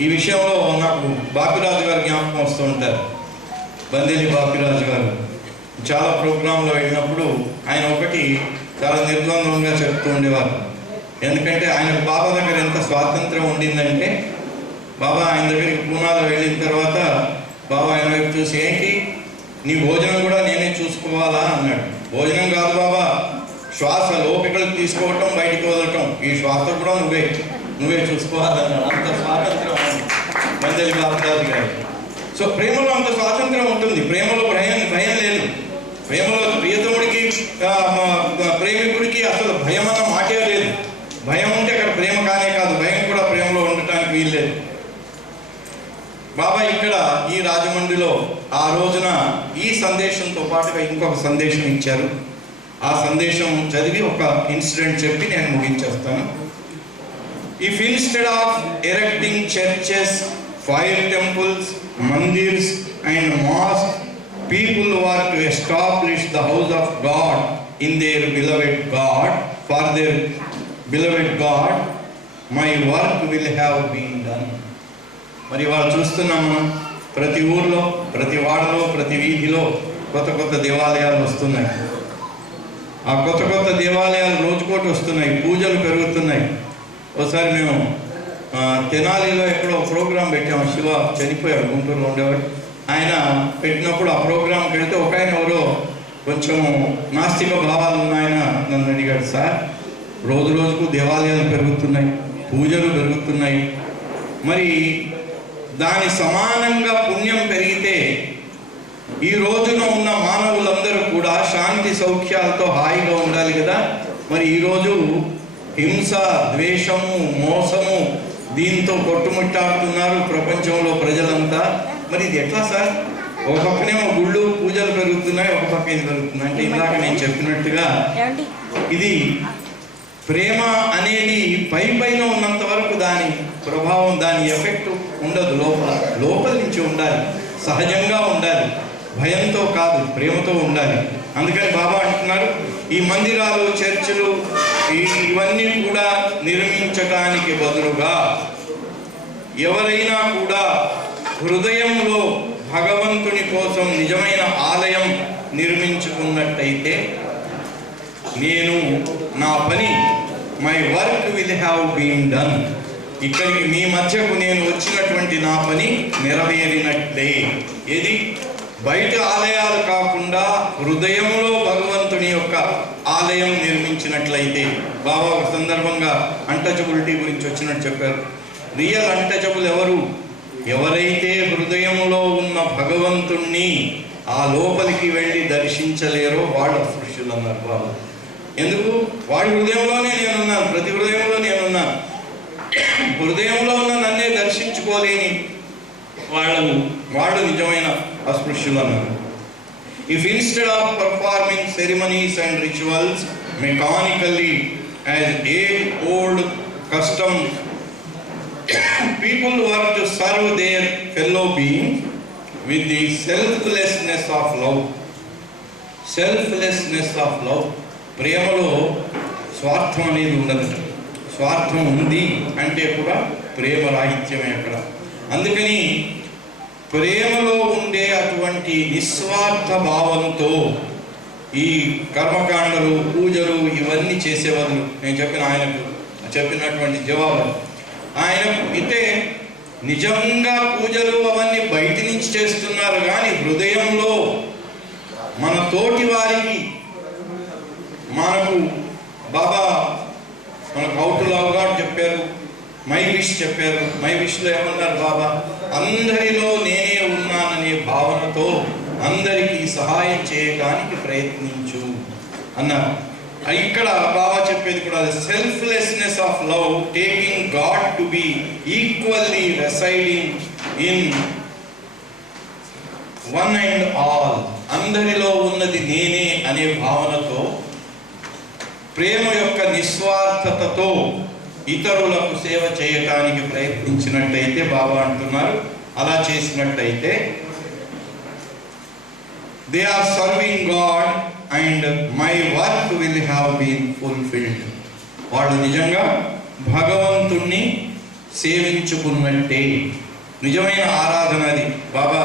ఈ విషయంలో నాకు బాపిరాజు గారు జ్ఞాపకం వస్తుంటారు. బందేలి బాపిరాజు గారు చాలా ప్రోగ్రాంలో వెళ్ళినప్పుడు ఆయన ఒకటి చాలా నిర్ద్వంద్వంగా చెప్తూ ఉండేవారు. ఎందుకంటే ఆయనకు బాబా దగ్గర ఎంత స్వాతంత్రం ఉండిందంటే, బాబా ఆయన దగ్గరికి పూనాలో వెళ్ళిన తర్వాత బాబా ఆయన వైపు చూసి, ఏంటి నీ భోజనం కూడా నేనే చూసుకోవాలా అన్నాడు. భోజనం కాదు బాబా, శ్వాస లోపలికి తీసుకోవటం, బయటికి వదలటం, ఈ శ్వాస కూడా నువ్వే చూసుకోవాలన్నాడు. అంత స్వాతంత్రం బందేలి బాపిరాజు గారు. సో ప్రేమలో అంత స్వాతంత్రం ఉంటుంది, ప్రేమలో భయం లేదు. ప్రేమలో ప్రియతముడికి ప్రేమికుడికి అసలు భయం అన్న మాటే లేదు. భయం ఉంటే అక్కడ ప్రేమ కానే కాదు, భయం కూడా ప్రేమలో ఉండటానికి వీల్లేదు. బాబా ఇక్కడ ఈ రాజమండ్రిలో ఆ రోజున ఈ సందేశంతో పాటుగా ఇంకొక సందేశం ఇచ్చారు. ఆ సందేశం చదివి ఒక ఇన్సిడెంట్ చెప్పి నేను ముగించేస్తాను. If instead of erecting churches, fire temples, mandirs and mosque, people were to establish the house of God in their beloved God, for their beloved God, my work will have been done. మరి వాళ్ళు చూస్తున్నాం మనం, ప్రతి ఊర్లో, ప్రతి వాడలో, ప్రతి వీధిలో కొత్త కొత్త దేవాలయాలు వస్తున్నాయి. ఆ కొత్త కొత్త దేవాలయాలు రోజుకోటి వస్తున్నాయి, పూజలు పెరుగుతున్నాయి. ఒకసారి మేము తెనాలిలో ఎక్కడో ప్రోగ్రాం పెట్టాము. శివ చనిపోయాడు, గుంటూరులో ఉండేవాడు. ఆయన పెట్టినప్పుడు ఆ ప్రోగ్రాంకి వెళితే ఒక ఆయన ఎవరో కొంచెం నాస్తిక భావాలు ఉన్నాయన నన్ను అడిగాడు, సార్ రోజు రోజుకు దేవాలయాలు పెరుగుతున్నాయి, పూజలు పెరుగుతున్నాయి, మరి దాని సమానంగా పుణ్యం పెరిగితే ఈ రోజున ఉన్న మానవులందరూ కూడా శాంతి సౌఖ్యాలతో హాయిగా ఉండాలి కదా, మరి ఈరోజు హింస, ద్వేషము, మోసము దీంతో కొట్టుముట్టాడుతున్నారు ప్రపంచంలో ప్రజలంతా. మరి ఇది ఎట్లా సార్? ఒక పక్కనేమో గుళ్ళు పూజలు పెరుగుతున్నాయి, ఒక పక్క ఇది పెరుగుతున్నాయి. అంటే ఇందాక నేను చెప్పినట్టుగా ఇది ప్రేమ అనేది పైన ఉన్నంత వరకు దాని ప్రభావం, దాని ఎఫెక్ట్ ఉండదు. లోపల నుంచి ఉండాలి, సహజంగా ఉండాలి, భయంతో కాదు, ప్రేమతో ఉండాలి. అందుకని బాబా అంటున్నారు, ఈ మందిరాలు, చర్చిలు ఇవన్నీ కూడా నిర్మించటానికి బదులుగా ఎవరైనా కూడా హృదయంలో భగవంతుని కోసం నిజమైన ఆలయం నిర్మించుకున్నట్టయితే నేను నా పని, my work will have been done, ఇక్కడికి మీ మధ్యకు నేను వచ్చినటువంటి నా పని నెరవేరినట్లే. ఏది? బయట ఆలయాలు కాకుండా హృదయంలో భగవంతుని యొక్క ఆలయం నిర్మించినట్లయితే. బాబా ఒక సందర్భంగా అన్టచబిలిటీ గురించి వచ్చినట్టు చెప్పారు. రియల్ అన్టచబుల్ ఎవరు? ఎవరైతే హృదయంలో ఉన్న భగవంతుణ్ణి ఆ లోపలికి వెళ్ళి దర్శించలేరో వాళ్ళు అస్పృశ్యులు అన్నారు బాబా. ఎందుకు? వాడి హృదయంలోనే నేనున్నాను, ప్రతి హృదయంలో నేనున్నాను. హృదయంలో ఉన్న నన్నే దర్శించుకోలేని వాళ్ళు నిజమైన అస్పృశ్యులు అన్నారు. If instead of performing ceremonies and rituals mechanically as age old custom, people were to serve their fellow beings with the selflessness of love. Selflessness of love. ప్రేమలో స్వార్థం అనేది ఉండదు. స్వార్థం ఉంది అంటే కూడా ప్రేమ రాహిత్యమే అక్కడ. అందుకని ప్రేమలో ఉండే అటువంటి నిస్వార్థ భావంతో ఈ కర్మకాండలు, పూజలు ఇవన్నీ చేసేవాళ్ళు. నేను ఆయనకు చెప్పినటువంటి జవాబు, ఆయన అయితే నిజంగా పూజలు అవన్నీ బయట నుంచి చేస్తున్నారు, కానీ హృదయంలో మన తోటి వారికి మనకు బాబా మనకు హౌ టు లవ్ గాడ్ చెప్పారు, మై విష్ చెప్పారు. మై విష్లో ఏమన్నారు బాబా? అందరిలో నేనే ఉన్నాననే భావనతో అందరికీ సహాయం చేయడానికి ప్రయత్నించు అన్నారు. ఇక్కడ బాబా చెప్పేది కూడా selflessness of love, taking God to be equally రెసైడింగ్ in one and all. అందరిలో ఉన్నది నేనే అనే భావనతో, ప్రేమ యొక్క నిస్వార్థతతో ఇతరులకు సేవ చేయటానికి ప్రయత్నించినట్టయితే బాబా అంటున్నారు, అలా చేసినట్టయితే they are serving God and my work will have been fulfilled. వాళ్ళు నిజంగా భగవంతుణ్ణి సేవించుకున్నట్టే. నిజమైన ఆరాధన అది. Baba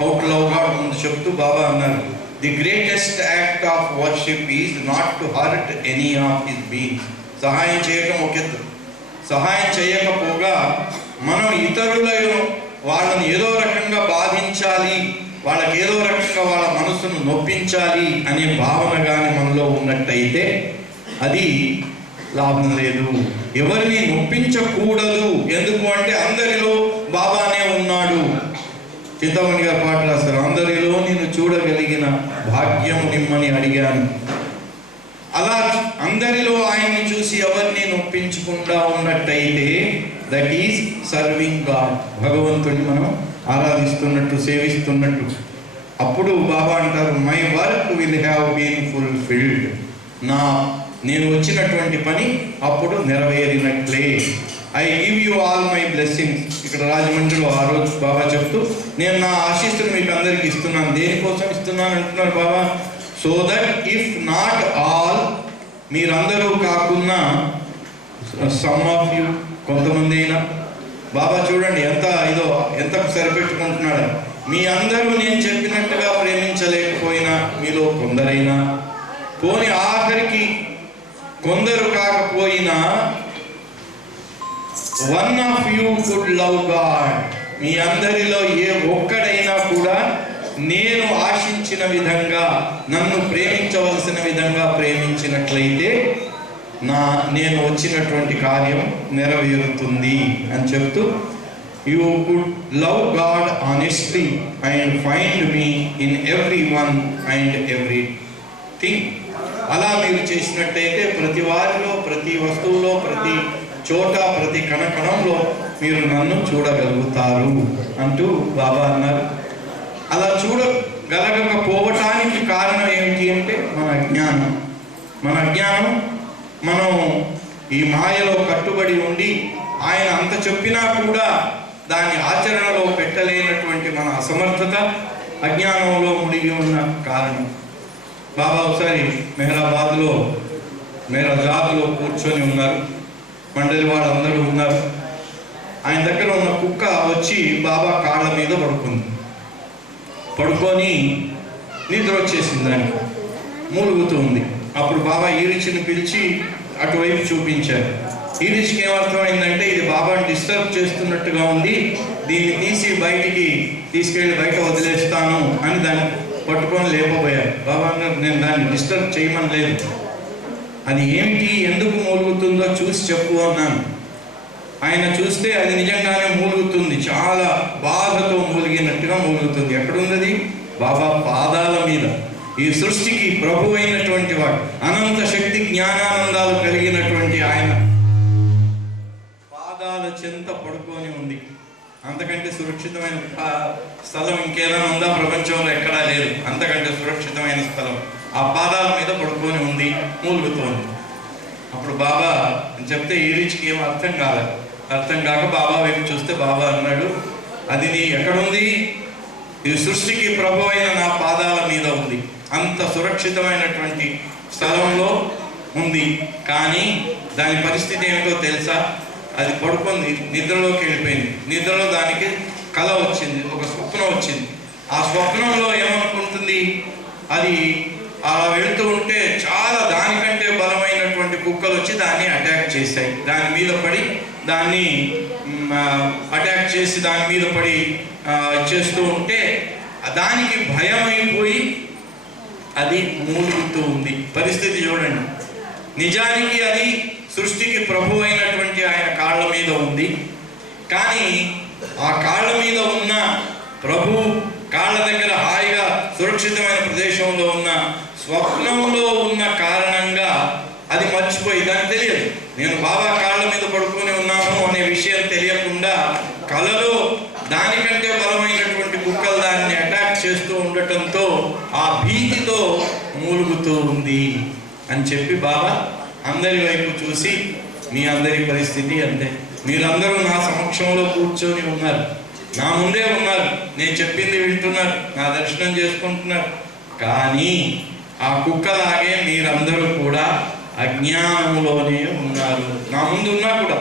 how to love God ముందు చెప్తూ బాబా అన్నారు, the greatest act of worship is not to hurt any of his beings. సహాయం చేయటం ఒక ఎత్తు, సహాయం చేయకపోగా మనం ఇతరులను వాళ్ళని ఏదో రకంగా బాధించాలి, వాళ్ళకి ఏదో రకంగా వాళ్ళ మనసును నొప్పించాలి అనే భావన కానీ మనలో ఉన్నట్టయితే అది లాభం లేదు. ఎవరిని నొప్పించకూడదు. ఎందుకు అంటే అందరిలో బాబానే ఉన్నాడు. చింతామణి గారు పాట రాస్తారు, అందరిలో నేను చూడగలిగిన భాగ్యము నిమ్మని అడిగాను. అలా అందరిలో ఆయన్ని చూసి ఎవరిని నొప్పించకుండా ఉన్నట్టయితే దట్ ఈజ్ సర్వింగ్ గాడ్, భగవంతుడిని మనం ఆరాధిస్తున్నట్టు, సేవిస్తున్నట్టు. అప్పుడు బాబా అంటారు, my work will have been fulfilled, నేను వచ్చినటువంటి పని అప్పుడు నెరవేరినట్లే. I give you all my blessings. ఇక్కడ రాజమండ్రిలో ఆ రోజు బాబా చెప్తూ, నేను నా ఆశీస్సులు మీకు అందరికి ఇస్తున్నాను. దేనికోసం ఇస్తున్నాను అంటున్నారు Baba? So that if not all, మీరందరూ కాకుండా సమ్ ఆఫ్ యూ, కొంతమంది అయినా. బాబా చూడండి ఎంత సరిపెట్టుకుంటున్నాడు. మీ అందరూ నేను చెప్పినట్టుగా ప్రేమించలేకపోయినా మీలో కొందరైనా, పోని ఆఖరికి కొందరు కాకపోయినా one of you could love God, మీ అందరిలో ఏ ఒక్కడైనా కూడా నేను ఆశించిన విధంగా, నన్ను ప్రేమించవలసిన విధంగా ప్రేమించినట్లయితే నేను వచ్చినటువంటి కార్యం నెరవేరుతుంది అని చెప్తూ, you could love God honestly and find me in every one and every thing. అలా మీరు చేసినట్టయితే ప్రతి వారిలో, ప్రతి వస్తువులో, ప్రతి చోట, ప్రతి కణకణంలో మీరు నన్ను చూడగలుగుతారు అంటూ బాబా అన్నారు. అలా చూడగలగకపోవటానికి కారణం ఏమిటి అంటే మన అజ్ఞానం. మనం ఈ మాయలో కట్టుబడి ఉండి ఆయన అంత చెప్పినా కూడా దాన్ని ఆచరణలో పెట్టలేనటువంటి మన అసమర్థత, అజ్ఞానంలో మునిగి ఉన్న కారణం. బాబా ఒకసారి మెహరాబాద్లో కూర్చొని ఉన్నారు. మండలి వాళ్ళందరూ ఉన్నారు. ఆయన దగ్గర ఉన్న కుక్క వచ్చి బాబా కాళ్ళ మీద పడుకొని నిద్ర వచ్చేసింది, దానికి మూలుగుతూ ఉంది. అప్పుడు బాబా ఈరిచిని పిలిచి అటువైపు చూపించారు. ఈరిచికి ఏమర్థమైందంటే ఇది బాబాని డిస్టర్బ్ చేస్తున్నట్టుగా ఉంది, దీన్ని తీసి బయటికి తీసుకెళ్ళి బయట వదిలేస్తాను అని దాన్ని పట్టుకొని లేకపోయారు. బాబా అన్నారు, నేను దాన్ని డిస్టర్బ్ చేయమని లేదు, అది ఏమిటి, ఎందుకు మూలుగుతుందో చూసి చెప్పు అన్నాను. ఆయన చూస్తే అది నిజంగానే మూలుగుతుంది, చాలా బాధతో మూలిగినట్టుగా మూలుగుతుంది. ఎక్కడున్నది? బాబా పాదాల మీద. ఈ సృష్టికి ప్రభు అయినటువంటి వాడు, అనంత శక్తి జ్ఞానానందాలు కలిగినటువంటి ఆయన పాదాల చెంత పడుకొని ఉంది. అంతకంటే సురక్షితమైన స్థలం ఇంకేదైనా ఉందా ప్రపంచంలో? ఎక్కడా లేదు అంతకంటే సురక్షితమైన స్థలం. ఆ పాదాల మీద పడుకొని ఉంది, మూలుగుతోంది. అప్పుడు బాబా చెప్తే ఈరిచికి ఏం అర్థం కాక బాబా వైపు చూస్తే బాబా అన్నాడు, అది నీ ఎక్కడుంది? ఈ సృష్టికి ప్రభు అయిన నా పాదాల మీద ఉంది, అంత సురక్షితమైనటువంటి స్థలంలో ఉంది. కానీ దాని పరిస్థితి ఏమిటో తెలుసా? అది పడుకుంది, నిద్రలోకి వెళ్ళిపోయింది. నిద్రలో దానికి కళ వచ్చింది, ఒక స్వప్నం వచ్చింది. ఆ స్వప్నంలో ఏమనుకుంటుంది, అది అలా వెళుతూ ఉంటే చాలా దానికంటే బలమైనటువంటి కుక్కలు వచ్చి దాన్ని అటాక్ చేశాయి. దాని మీద పడి దాన్ని అటాక్ చేసి దాని మీద పడి చేస్తూ ఉంటే దానికి భయం అయిపోయి అది మూలుగుతూ ఉంది. పరిస్థితి చూడండి. నిజానికి అది సృష్టికి ప్రభు అయినటువంటి ఆయన కాళ్ళ మీద ఉంది. కానీ ఆ కాళ్ళ మీద ఉన్న ప్రభు కాళ్ళ దగ్గర హాయిగా సురక్షితమైన ప్రదేశంలో ఉన్న స్వప్నంలో ఉన్న కారణంగా అది మర్చిపోయి, దానికి తెలియదు నేను బాబా కాళ్ళ మీద పడుకొని ఉన్నాను అనే విషయం తెలియకుండా కలలో దానికంటే బలమైనటువంటి కుక్కలు దాన్ని అటాక్ చేస్తూ ఉండటంతో ఆ భీతితో మూలుగుతూ ఉంది అని చెప్పి బాబా అందరి వైపు చూసి, మీ అందరి పరిస్థితి అంతే, మీరందరూ నా సమక్షంలో కూర్చొని ఉన్నారు, నా ముందే ఉన్నారు, నేను చెప్పింది వింటున్నారు, నా దర్శనం చేసుకుంటున్నారు. కానీ ఆ కుక్కలాగే మీరందరూ కూడా అజ్ఞానములోనే ఉన్నారు. నా ముందు ఉన్నా కూడా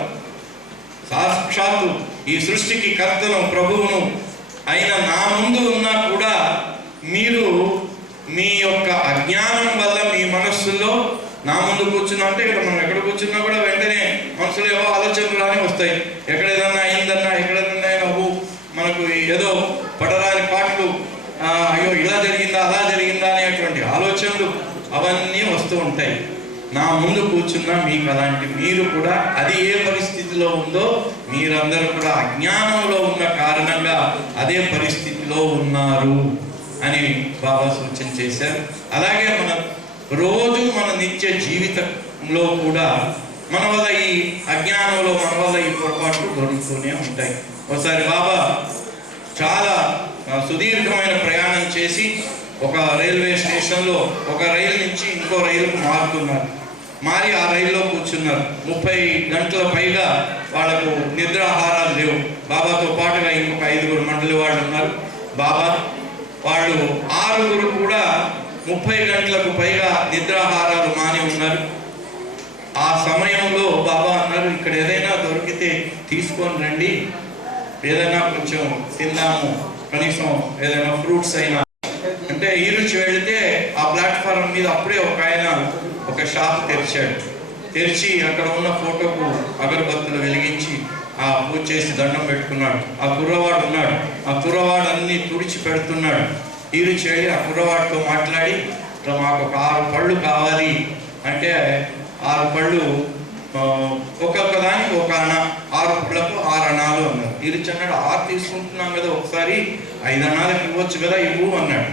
సాక్షాత్తు ఈ సృష్టికి కర్తను ప్రభువును అయిన నా ముందు ఉన్నా కూడా మీరు మీ యొక్క అజ్ఞానం వల్ల మీ మనస్సులో, నా ముందు కూర్చున్నా అంటే ఇక్కడ మనం ఎక్కడ కూర్చున్నా కూడా వెంటనే మనసులో ఏవో ఆలోచనలు రాని వస్తాయి. ఎక్కడ ఏదన్నా అయిందన్నా, ఎక్కడన్నా నవ్వు మనకు ఏదో పడరాని పాటలు, అయ్యో ఇలా జరిగిందా అలా జరిగిందా అనేటువంటి ఆలోచనలు అవన్నీ వస్తూ ఉంటాయి. నా ముందు కూర్చున్నా మీకు అలాంటి, మీరు కూడా అది ఏ పరిస్థితి పరిస్థితిలో ఉందో మీరందరూ కూడా అజ్ఞానంలో ఉన్న కారణంగా అదే పరిస్థితిలో ఉన్నారు అని బాబా సూచన చేశారు. అలాగే రోజు మన నిత్య జీవితంలో కూడా మన వల్ల ఈ అజ్ఞానంలో మన వల్ల ఈ పొరపాట్లు దొరుకుతూనే ఉంటాయి. ఒకసారి బాబా చాలా సుదీర్ఘమైన ప్రయాణం చేసి ఒక రైల్వే స్టేషన్లో ఒక రైలు నుంచి ఇంకో రైలుకు మారి ఆ రైల్లో కూర్చున్నారు. 30 గంటల పైగా వాళ్లకు నిద్రాహారాలు లేవు. బాబాతో పాటుగా ఇంకొక 5 మండలి వాళ్ళు ఉన్నారు. వాళ్ళు 6 కూడా 30 గంటలకు పైగా నిద్రాహారాలు మాని ఉన్నారు. ఆ సమయంలో బాబా అన్నారు, ఇక్కడ ఏదైనా దొరికితే తీసుకొని రండి, ఏదైనా కొంచెం తిందాము, కనీసం ఏదైనా ఫ్రూట్స్ అయినా అంటే. ఈ రుచి వెళితే ఆ ప్లాట్ఫారం మీద అప్పుడే ఒక ఆయన ఒక షాప్ తెరిచి అక్కడ ఉన్న ఫోటోకు అగరబత్తులు వెలిగించి ఆ పూజ చేసి దండం పెట్టుకున్నాడు. ఆ కుర్రవాడు ఉన్నాడు, ఆ కుర్రవాడు అన్ని తుడిచి పెడుతున్నాడు. ఈ రుచి వెళ్ళి ఆ కుర్రవాడితో మాట్లాడి, మాకు ఒక 6 పళ్ళు కావాలి అంటే 6 పళ్ళు ఒక్కొక్క దానికి 1 అణ, 6 పళ్ళకు 6 అణాలు అన్నారు. ఈ రుచి అన్నాడు, 6 తీసుకుంటున్నాం కదా, ఒకసారి 5 అణాలకు ఇవ్వచ్చు కదా, ఇవ్వు అన్నాడు.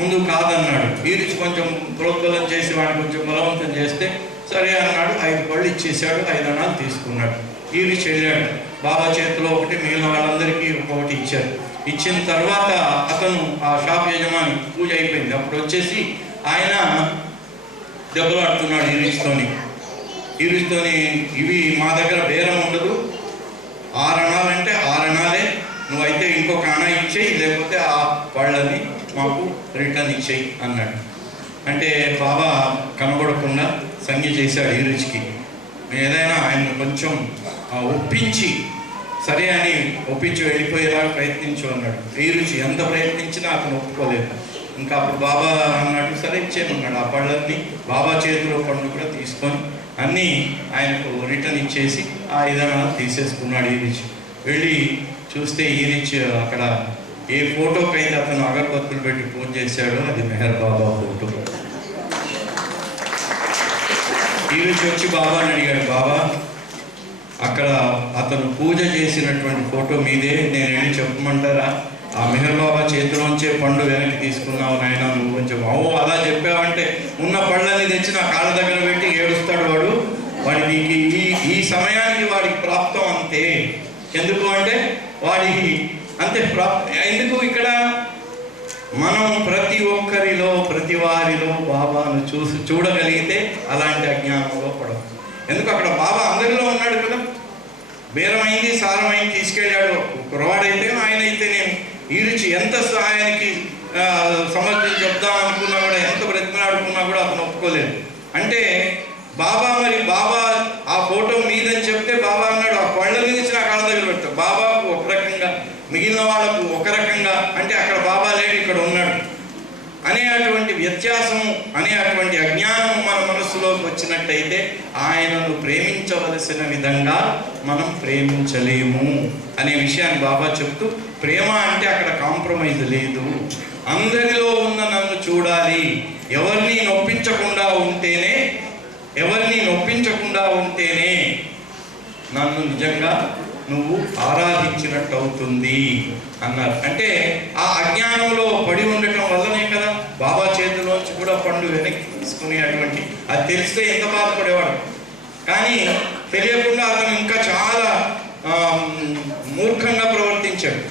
ముందు కాదన్నాడు. ఈ రుచి కొంచెం ప్రోద్బలం చేసి వాడిని కొంచెం బలవంతం చేస్తే సరే అన్నాడు. 5 పళ్ళు ఇచ్చేసాడు, 5 అణాలు తీసుకున్నాడు. ఈ రుచి వెళ్ళాడు, బాబా చేతిలో ఒకటి, మిగిలిన వాళ్ళందరికీ ఒక్కొక్కటి ఇచ్చారు. ఇచ్చిన తర్వాత అతను ఆ షాప్ యజమాని పూజ అయిపోయింది. అప్పుడు వచ్చేసి ఆయన దెబ్బలాడుతున్నాడు ఈ రుచితోని, ఇవి మా దగ్గర బేరం ఉండదు, 6 అణాలంటే 6 అణాలే, నువ్వైతే ఇంకొక అణ ఇచ్చేయి, లేకపోతే ఆ పళ్ళని మాకు రిటర్న్ ఇచ్చేయి అన్నాడు. అంటే బాబా కనబడకుండా సంజ్ఞ చేశాడు ఈ రుచికి. ఏదైనా ఆయన కొంచెం ఒప్పించి సరే అని ఒప్పించి వెళ్ళిపోయేలా ప్రయత్నించు అన్నాడు. ఈ రుచి ఎంత ప్రయత్నించినా అతను ఒప్పుకోలేదు. ఇంకా అప్పుడు బాబా అన్నాడు, సరే ఇచ్చేయమన్నాడు. ఆ పళ్ళన్నీ బాబా చేతిలో పండు కూడా తీసుకొని అన్నీ ఆయనకు రిటర్న్ ఇచ్చేసి ఆ 5 అణాలు తీసేసుకున్నాడు. ఈ రుచి వెళ్ళి చూస్తే ఈ రుచి అక్కడ ఏ ఫోటోకైతే అతను అగరబత్తులు పెట్టి పూజ చేశాడో అది మెహర్ బాబా ఫోటో. ఈ రుచి వచ్చి బాబాని అడిగాడు, బాబా అక్కడ అతను పూజ చేసినటువంటి ఫోటో మీదే, నేను వెళ్ళి చెప్పమంటారా? ఆ మెహర్ బాబా చేతిలోంచే పండు వెనక్కి తీసుకున్నావు నాయన, నువ్వు కొంచెం అలా చెప్పావంటే ఉన్న పళ్ళని తెచ్చి నా కాళ్ళ దగ్గర పెట్టి ఏడుస్తాడు వాడికి ఈ సమయానికి వాడికి ప్రాప్తం అంతే. ఎందుకు అంటే వాడికి అంతే ఎందుకు ఇక్కడ మనం ప్రతి ఒక్కరిలో ప్రతి వారిలో బాబాను చూడగలిగితే అలాంటి అజ్ఞానంలో పడవు. ఎందుకు అక్కడ బాబా అందరిలో ఉన్నాడు కదా. బేరమైంది, సారమైంది, తీసుకెళ్ళాడు. కురవాడైతే ఆయన అయితే నేను ఈ రుచి ఎంత ఆయనకి సమర్థించి చెప్దాం అనుకున్నా కూడా, ఎంత బ్రతిమలాడుకున్నా కూడా అతను ఒప్పుకోలేదు. అంటే బాబా ఆ ఫోటో మీదని చెప్తే బాబా అన్నాడు, ఆ పళ్ళ మీద నా కాళ్ళ దగ్గర పెడతాడు. బాబాకు ఒక రకంగా, మిగిలిన వాళ్ళకు ఒక రకంగా. అంటే అక్కడ బాబా లేడు, ఇక్కడ ఉన్నాడు అనే అటువంటి వ్యత్యాసము, అనే అటువంటి అజ్ఞానం మన మనస్సులోకి వచ్చినట్టయితే ఆయనను ప్రేమించవలసిన విధంగా మనం ప్రేమించలేము అనే విషయాన్ని బాబా చెప్తూ, ప్రేమ అంటే అక్కడ కాంప్రమైజ్ లేదు, అందరిలో ఉన్న నన్ను చూడాలి, ఎవరిని నొప్పించకుండా ఉంటేనే నన్ను నిజంగా నువ్వు ఆరాధించినట్టు అవుతుంది అన్నారు. అంటే ఆ అజ్ఞానంలో పడి ఉండటం వల్లనే కదా బాబా చేతిలోంచి కూడా పండు వెనక్కి తీసుకునేటువంటి, అది తెలిస్తే ఎంత బాధపడేవాడు. కానీ తెలియకుండా అతను ఇంకా చాలా మూర్ఖంగా ప్రవర్తించాడు.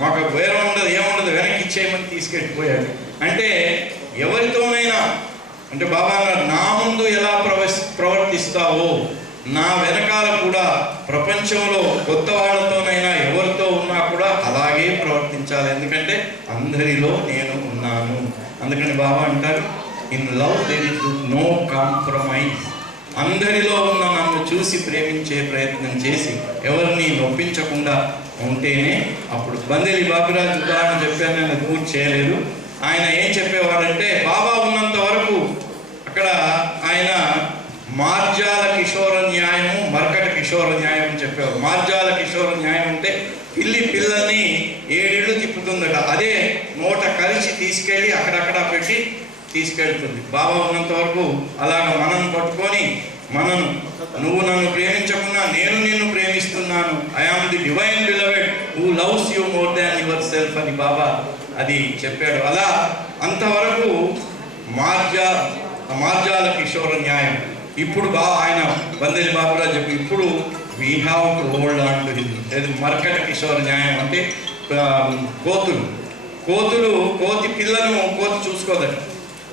మాకు వేరే ఉండదు, ఏముండదు, వెనక్కి ఇచ్చేయమని తీసుకెళ్ళిపోయాడు. అంటే ఎవరితోనైనా, అంటే బాబా అన్నారు, నా ముందు ఎలా ప్రవర్తిస్తావో నా వెనకాల కూడా ప్రపంచంలో కొత్త వాళ్ళతోనైనా ఎవరితో ఉన్నా కూడా అలాగే ప్రవర్తించాలి. ఎందుకంటే అందరిలో నేను ఉన్నాను. అందుకని బాబా అంటారు, in love there is no compromise. అందరిలో ఉన్న నన్ను చూసి ప్రేమించే ప్రయత్నం చేసి ఎవరిని నొప్పించకుండా ఉంటేనే అప్పుడు. బందేలి బాబురాజు ఉదాహరణ చెప్పాను, నేను పూర్తి చేయలేదు. ఆయన ఏం చెప్పేవాడంటే, బాబా ఉన్నంత వరకు అక్కడ ఆయన మార్జాల కిషోర న్యాయము, మర్కట కిషోర న్యాయం చెప్పేవారు. మార్జాల కిషోర న్యాయం అంటే పిల్లల్ని 7 ఇళ్ళు తిప్పుతుందట, అదే నోట కలిసి తీసుకెళ్ళి అక్కడక్కడ పెట్టి తీసుకెళ్తుంది. బాబా ఉన్నంత వరకు అలాగ మనం పట్టుకొని నువ్వు నన్ను ప్రేమించకుండా నేను నిన్ను ప్రేమిస్తున్నాను. I am the divine beloved who loves you more than your self అని బాబా అది చెప్పాడు. అలా అంతవరకు మార్జాల కిషోర న్యాయం. ఇప్పుడు ఆయన వందేలి బాబురావు చెప్పి ఇప్పుడు we have to hold on to him. మరకట కిషోర న్యాయం అంటే కోతి పిల్లను కోతి చూసుకోదట.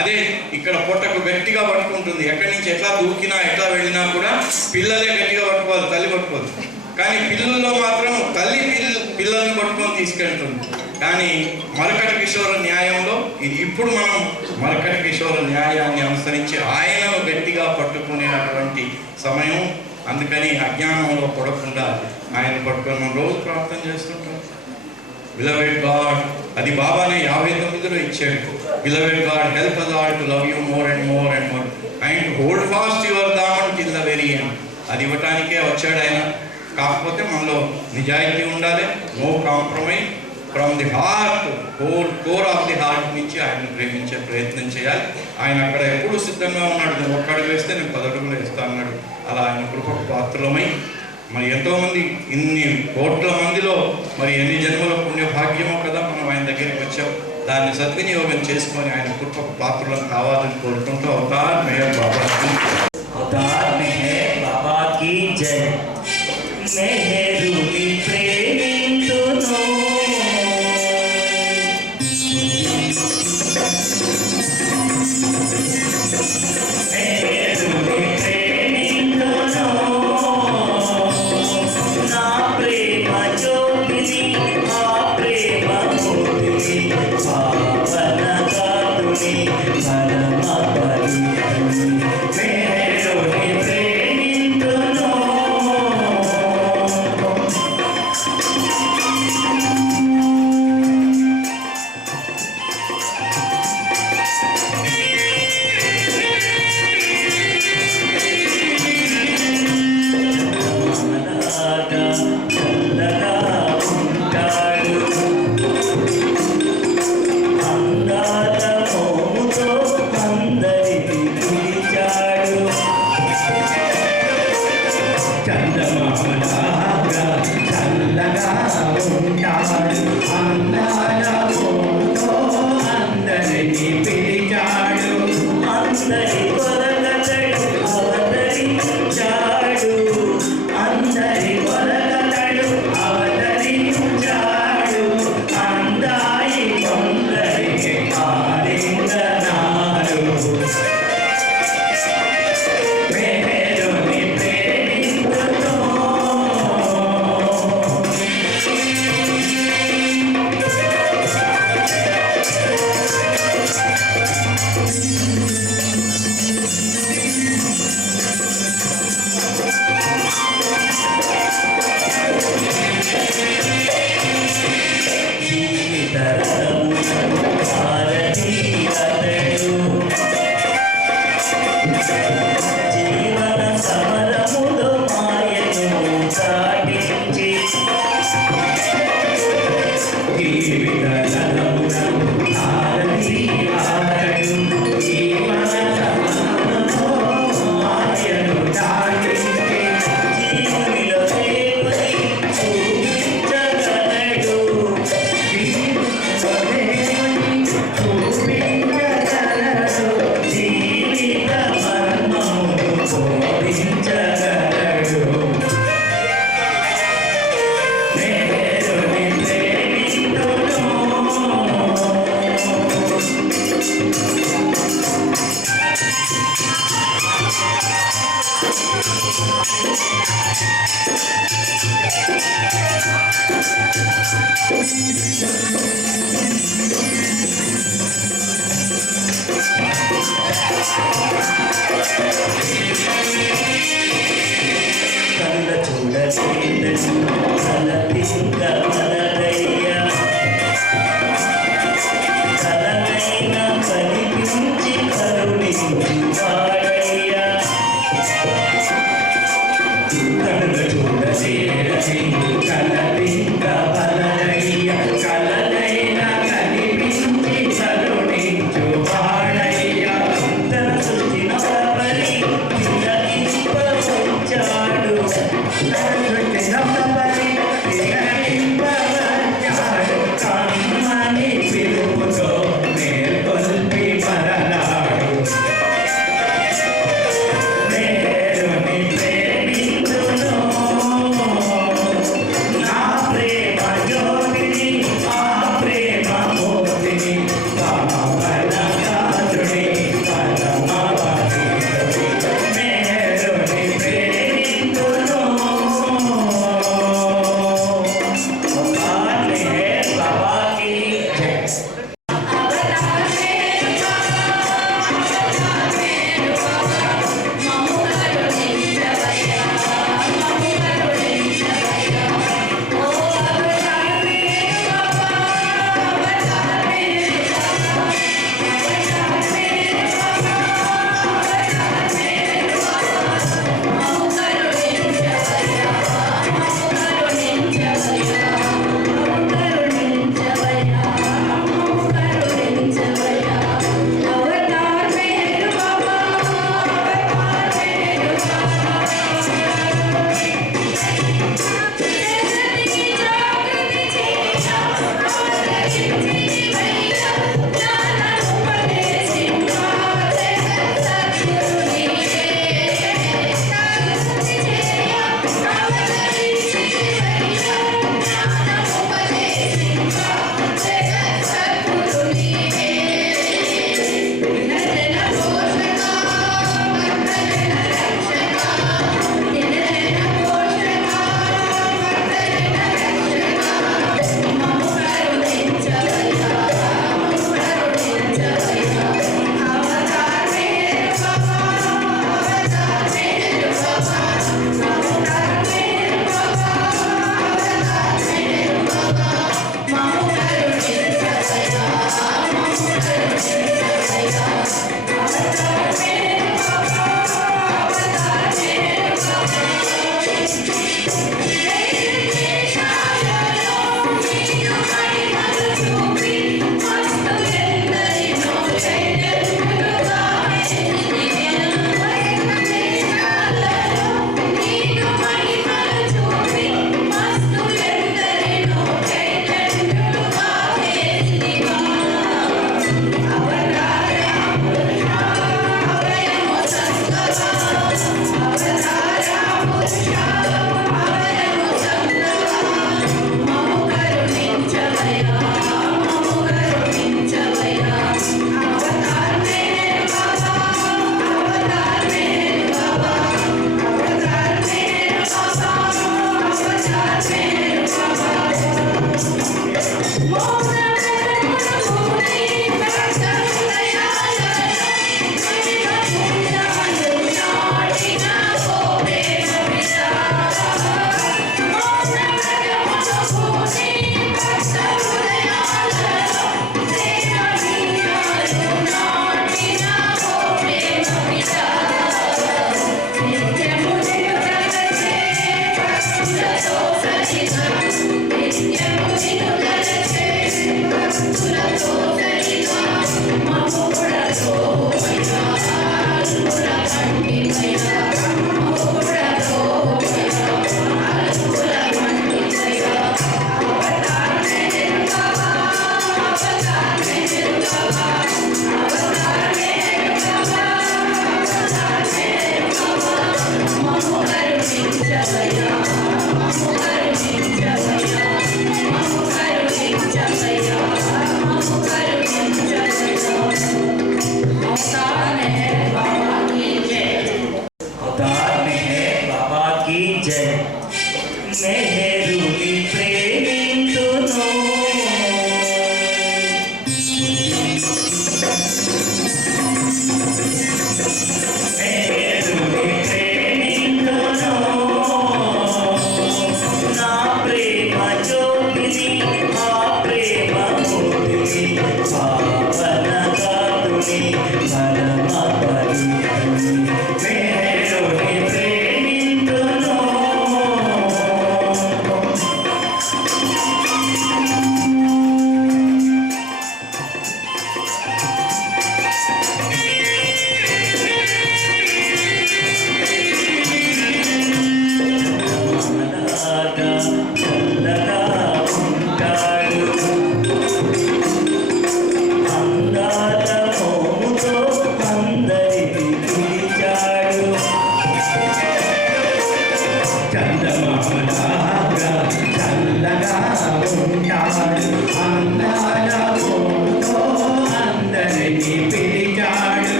అదే ఇక్కడ పొట్టకు గట్టిగా పట్టుకుంటుంది. ఎక్కడి నుంచి ఎట్లా దూకినా ఎట్లా వెళ్ళినా కూడా పిల్లలే గట్టిగా పట్టుకోవాలి, తల్లి పట్టుకోదు. కానీ పిల్లల్లో మాత్రం తల్లి పిల్లల్ని పట్టుకొని తీసుకెళ్తుంది. కానీ మరకట కిషోర న్యాయంలో ఇప్పుడు మనం మరకట కిషోర న్యాయాన్ని అనుసరించి ఆయనను గట్టిగా పట్టుకునేటువంటి సమయం. అందుకని అజ్ఞానంలో పడకుండా ఆయన పట్టుకొని మనం రోజు ప్రార్థన చేస్తుంటాం. బిలవెడ్ గాడ్, అది బాబానే 59లో ఇచ్చాడు. Beloved God help us all to love you more and more and more and hold fast your diamond till the very end. అది ఇవ్వటానికే వచ్చాడు ఆయన. కాకపోతే మనలో నిజాయితీ ఉండాలి. No compromise from the heart, core of the heart నుంచి ఆయన ప్రేమించే ప్రయత్నం చేయాలి. ఆయన అక్కడ ఎప్పుడు సిద్ధంగా ఉన్నాడు. నువ్వు ఒక్క అడుగు వేస్తే నేను 10 అడుగులు వేస్తా అన్నాడు. అలా ఆయన కృపకు పాత్రలమై మరి ఎంతోమంది ఇన్ని కోట్ల మందిలో మరి ఎన్ని జన్మల పుణ్య భాగ్యమో కదా మనం ఆయన దగ్గరికి వచ్చాం. దాన్ని సద్వినియోగం చేసుకొని ఆయన కృపకు పాత్రలను కావాలని కోరుకుంటూ అవతార్ మెహర్ బాబా की जय। मेहरुनी प्रेमिंतुनु నా ప్రేమ జ్యోతిని ఆ ప్రేమ జ్యోతిని పావన గాతుని పరమ పవిత్రుని మెహరుని ప్రేమింతును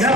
Nobody,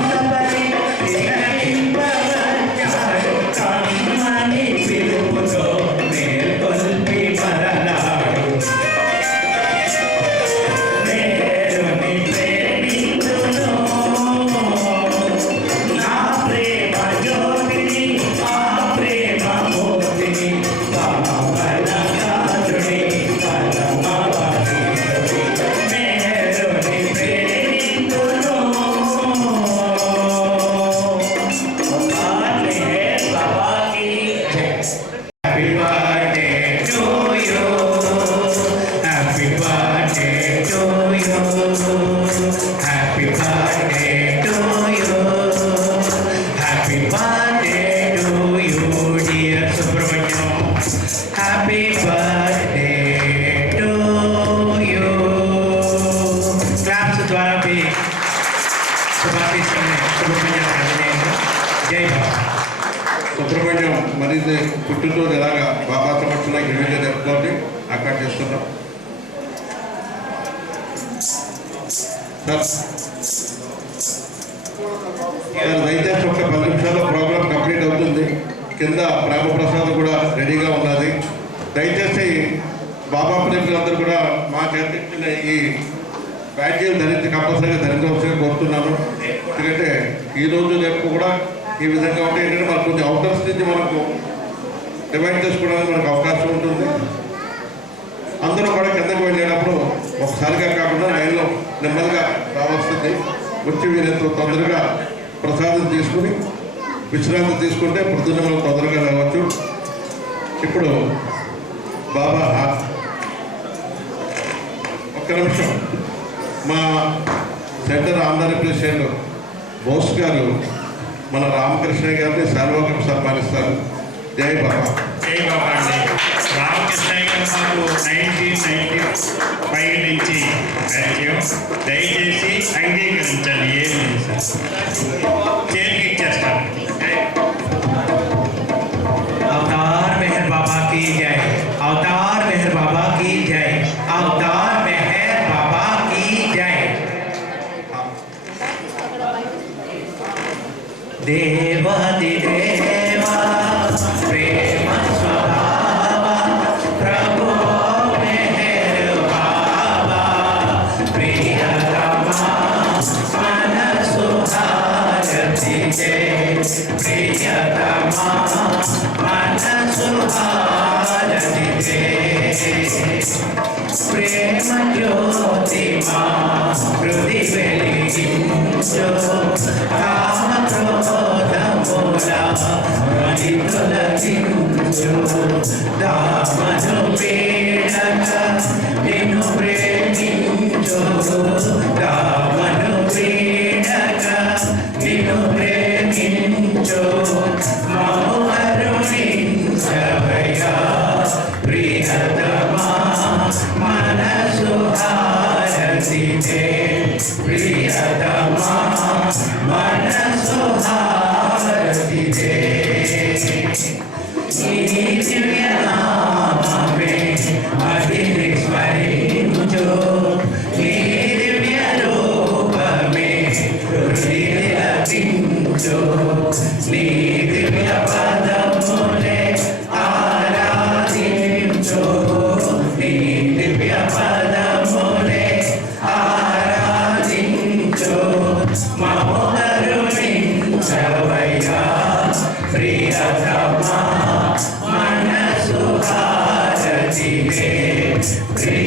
birthday to you dear Subrahmanyam. Happy birthday to you. Claps ద్వారా మీ శుభాశీస్సుల్ని సుబ్రహ్మణ్యం అందజేయండి. జై బాబా. సుబ్రహ్మణ్యం మరి పుట్టినరోజు ఎలాగా బాబా సమక్షంలో గిరివిగా జరుపుకోండి అక్కడ చేస్తున్నాం. దయచేసి ఒక 10 నిమిషాల్లో ప్రోగ్రామ్ కంప్లీట్ అవుతుంది. కింద ప్రేమప్రసాదం కూడా రెడీగా ఉన్నది. దయచేసి బాబా ప్రేమికులందరూ కూడా మా చేతిచ్చిన ఈ బ్యాడ్జీలు ధరించి కంపల్సరీగా ధరించవలసిందిగా కోరుతున్నాను. ఎందుకంటే ఈరోజు రేపు కూడా ఈ విధంగా ఉంటే ఏంటంటే మనకు కొంచెం అవుటర్స్ నుంచి మనకు డివైడ్ చేసుకోవడానికి మనకు అవకాశం ఉంటుంది. అందరూ కూడా కిందకి వెళ్ళేటప్పుడు ఒకసారిగా కాకుండా లైన్లో నెమ్మదిగా రావాల్సింది. వచ్చి వీరంతో తొందరగా ప్రసాదం తీసుకుని విశ్రాంతి తీసుకుంటే పొద్దున్న మనం తొందరగా రావచ్చు. ఇప్పుడు బాబా ఒక్క నిమిషం మా సెంటర్ ఆంధ్రప్రదేశ్ బోస్ గారు మన రామకృష్ణ గారిని శాల్వాకం సన్మానిస్తారు. జై బాబా. జై బాబా అండి. రామకృష్ణయ్య గారు మాకు 1995 నుంచి పరిచయం. దయచేసి అంగీకరించాలి. ఏం లేదు సార్, చేతికి ఇచ్చేస్తాను. अवतार मेहर बाबा की जय. अवतार मेहर बाबा की जय. अवतार मेहर बाबा की जय. देवादि देवा प्रेम स्वभावा प्रभु मेहर बाबा प्रियतमा मन सुहारति जय. प्रियतमा मन सुहारति जय. प्रेम ज्योति हृदि వెలిగించు. కామ క్రోధ మూల మది తొలగించు. దామను పీడక నిన్ను ప్రేమించు. దామను పీడక నిన్ను ప్రేమించు. మము కరుణించవయ్యా ప్రియతమా మనసు హారతి జయ. ప్రియతమా మనసు హారతి జయ. నీ దివ్య నామమే అదిని స్మరించు. నీ దివ్య రూపమే హృదయతించు. నీ దివ్య పదములే ఆరాధించు. నీ దివ్య పదములే ఆరాధించు. మము కరుణించవయ్యా ప్రియతమా మనసు హారతి జయ.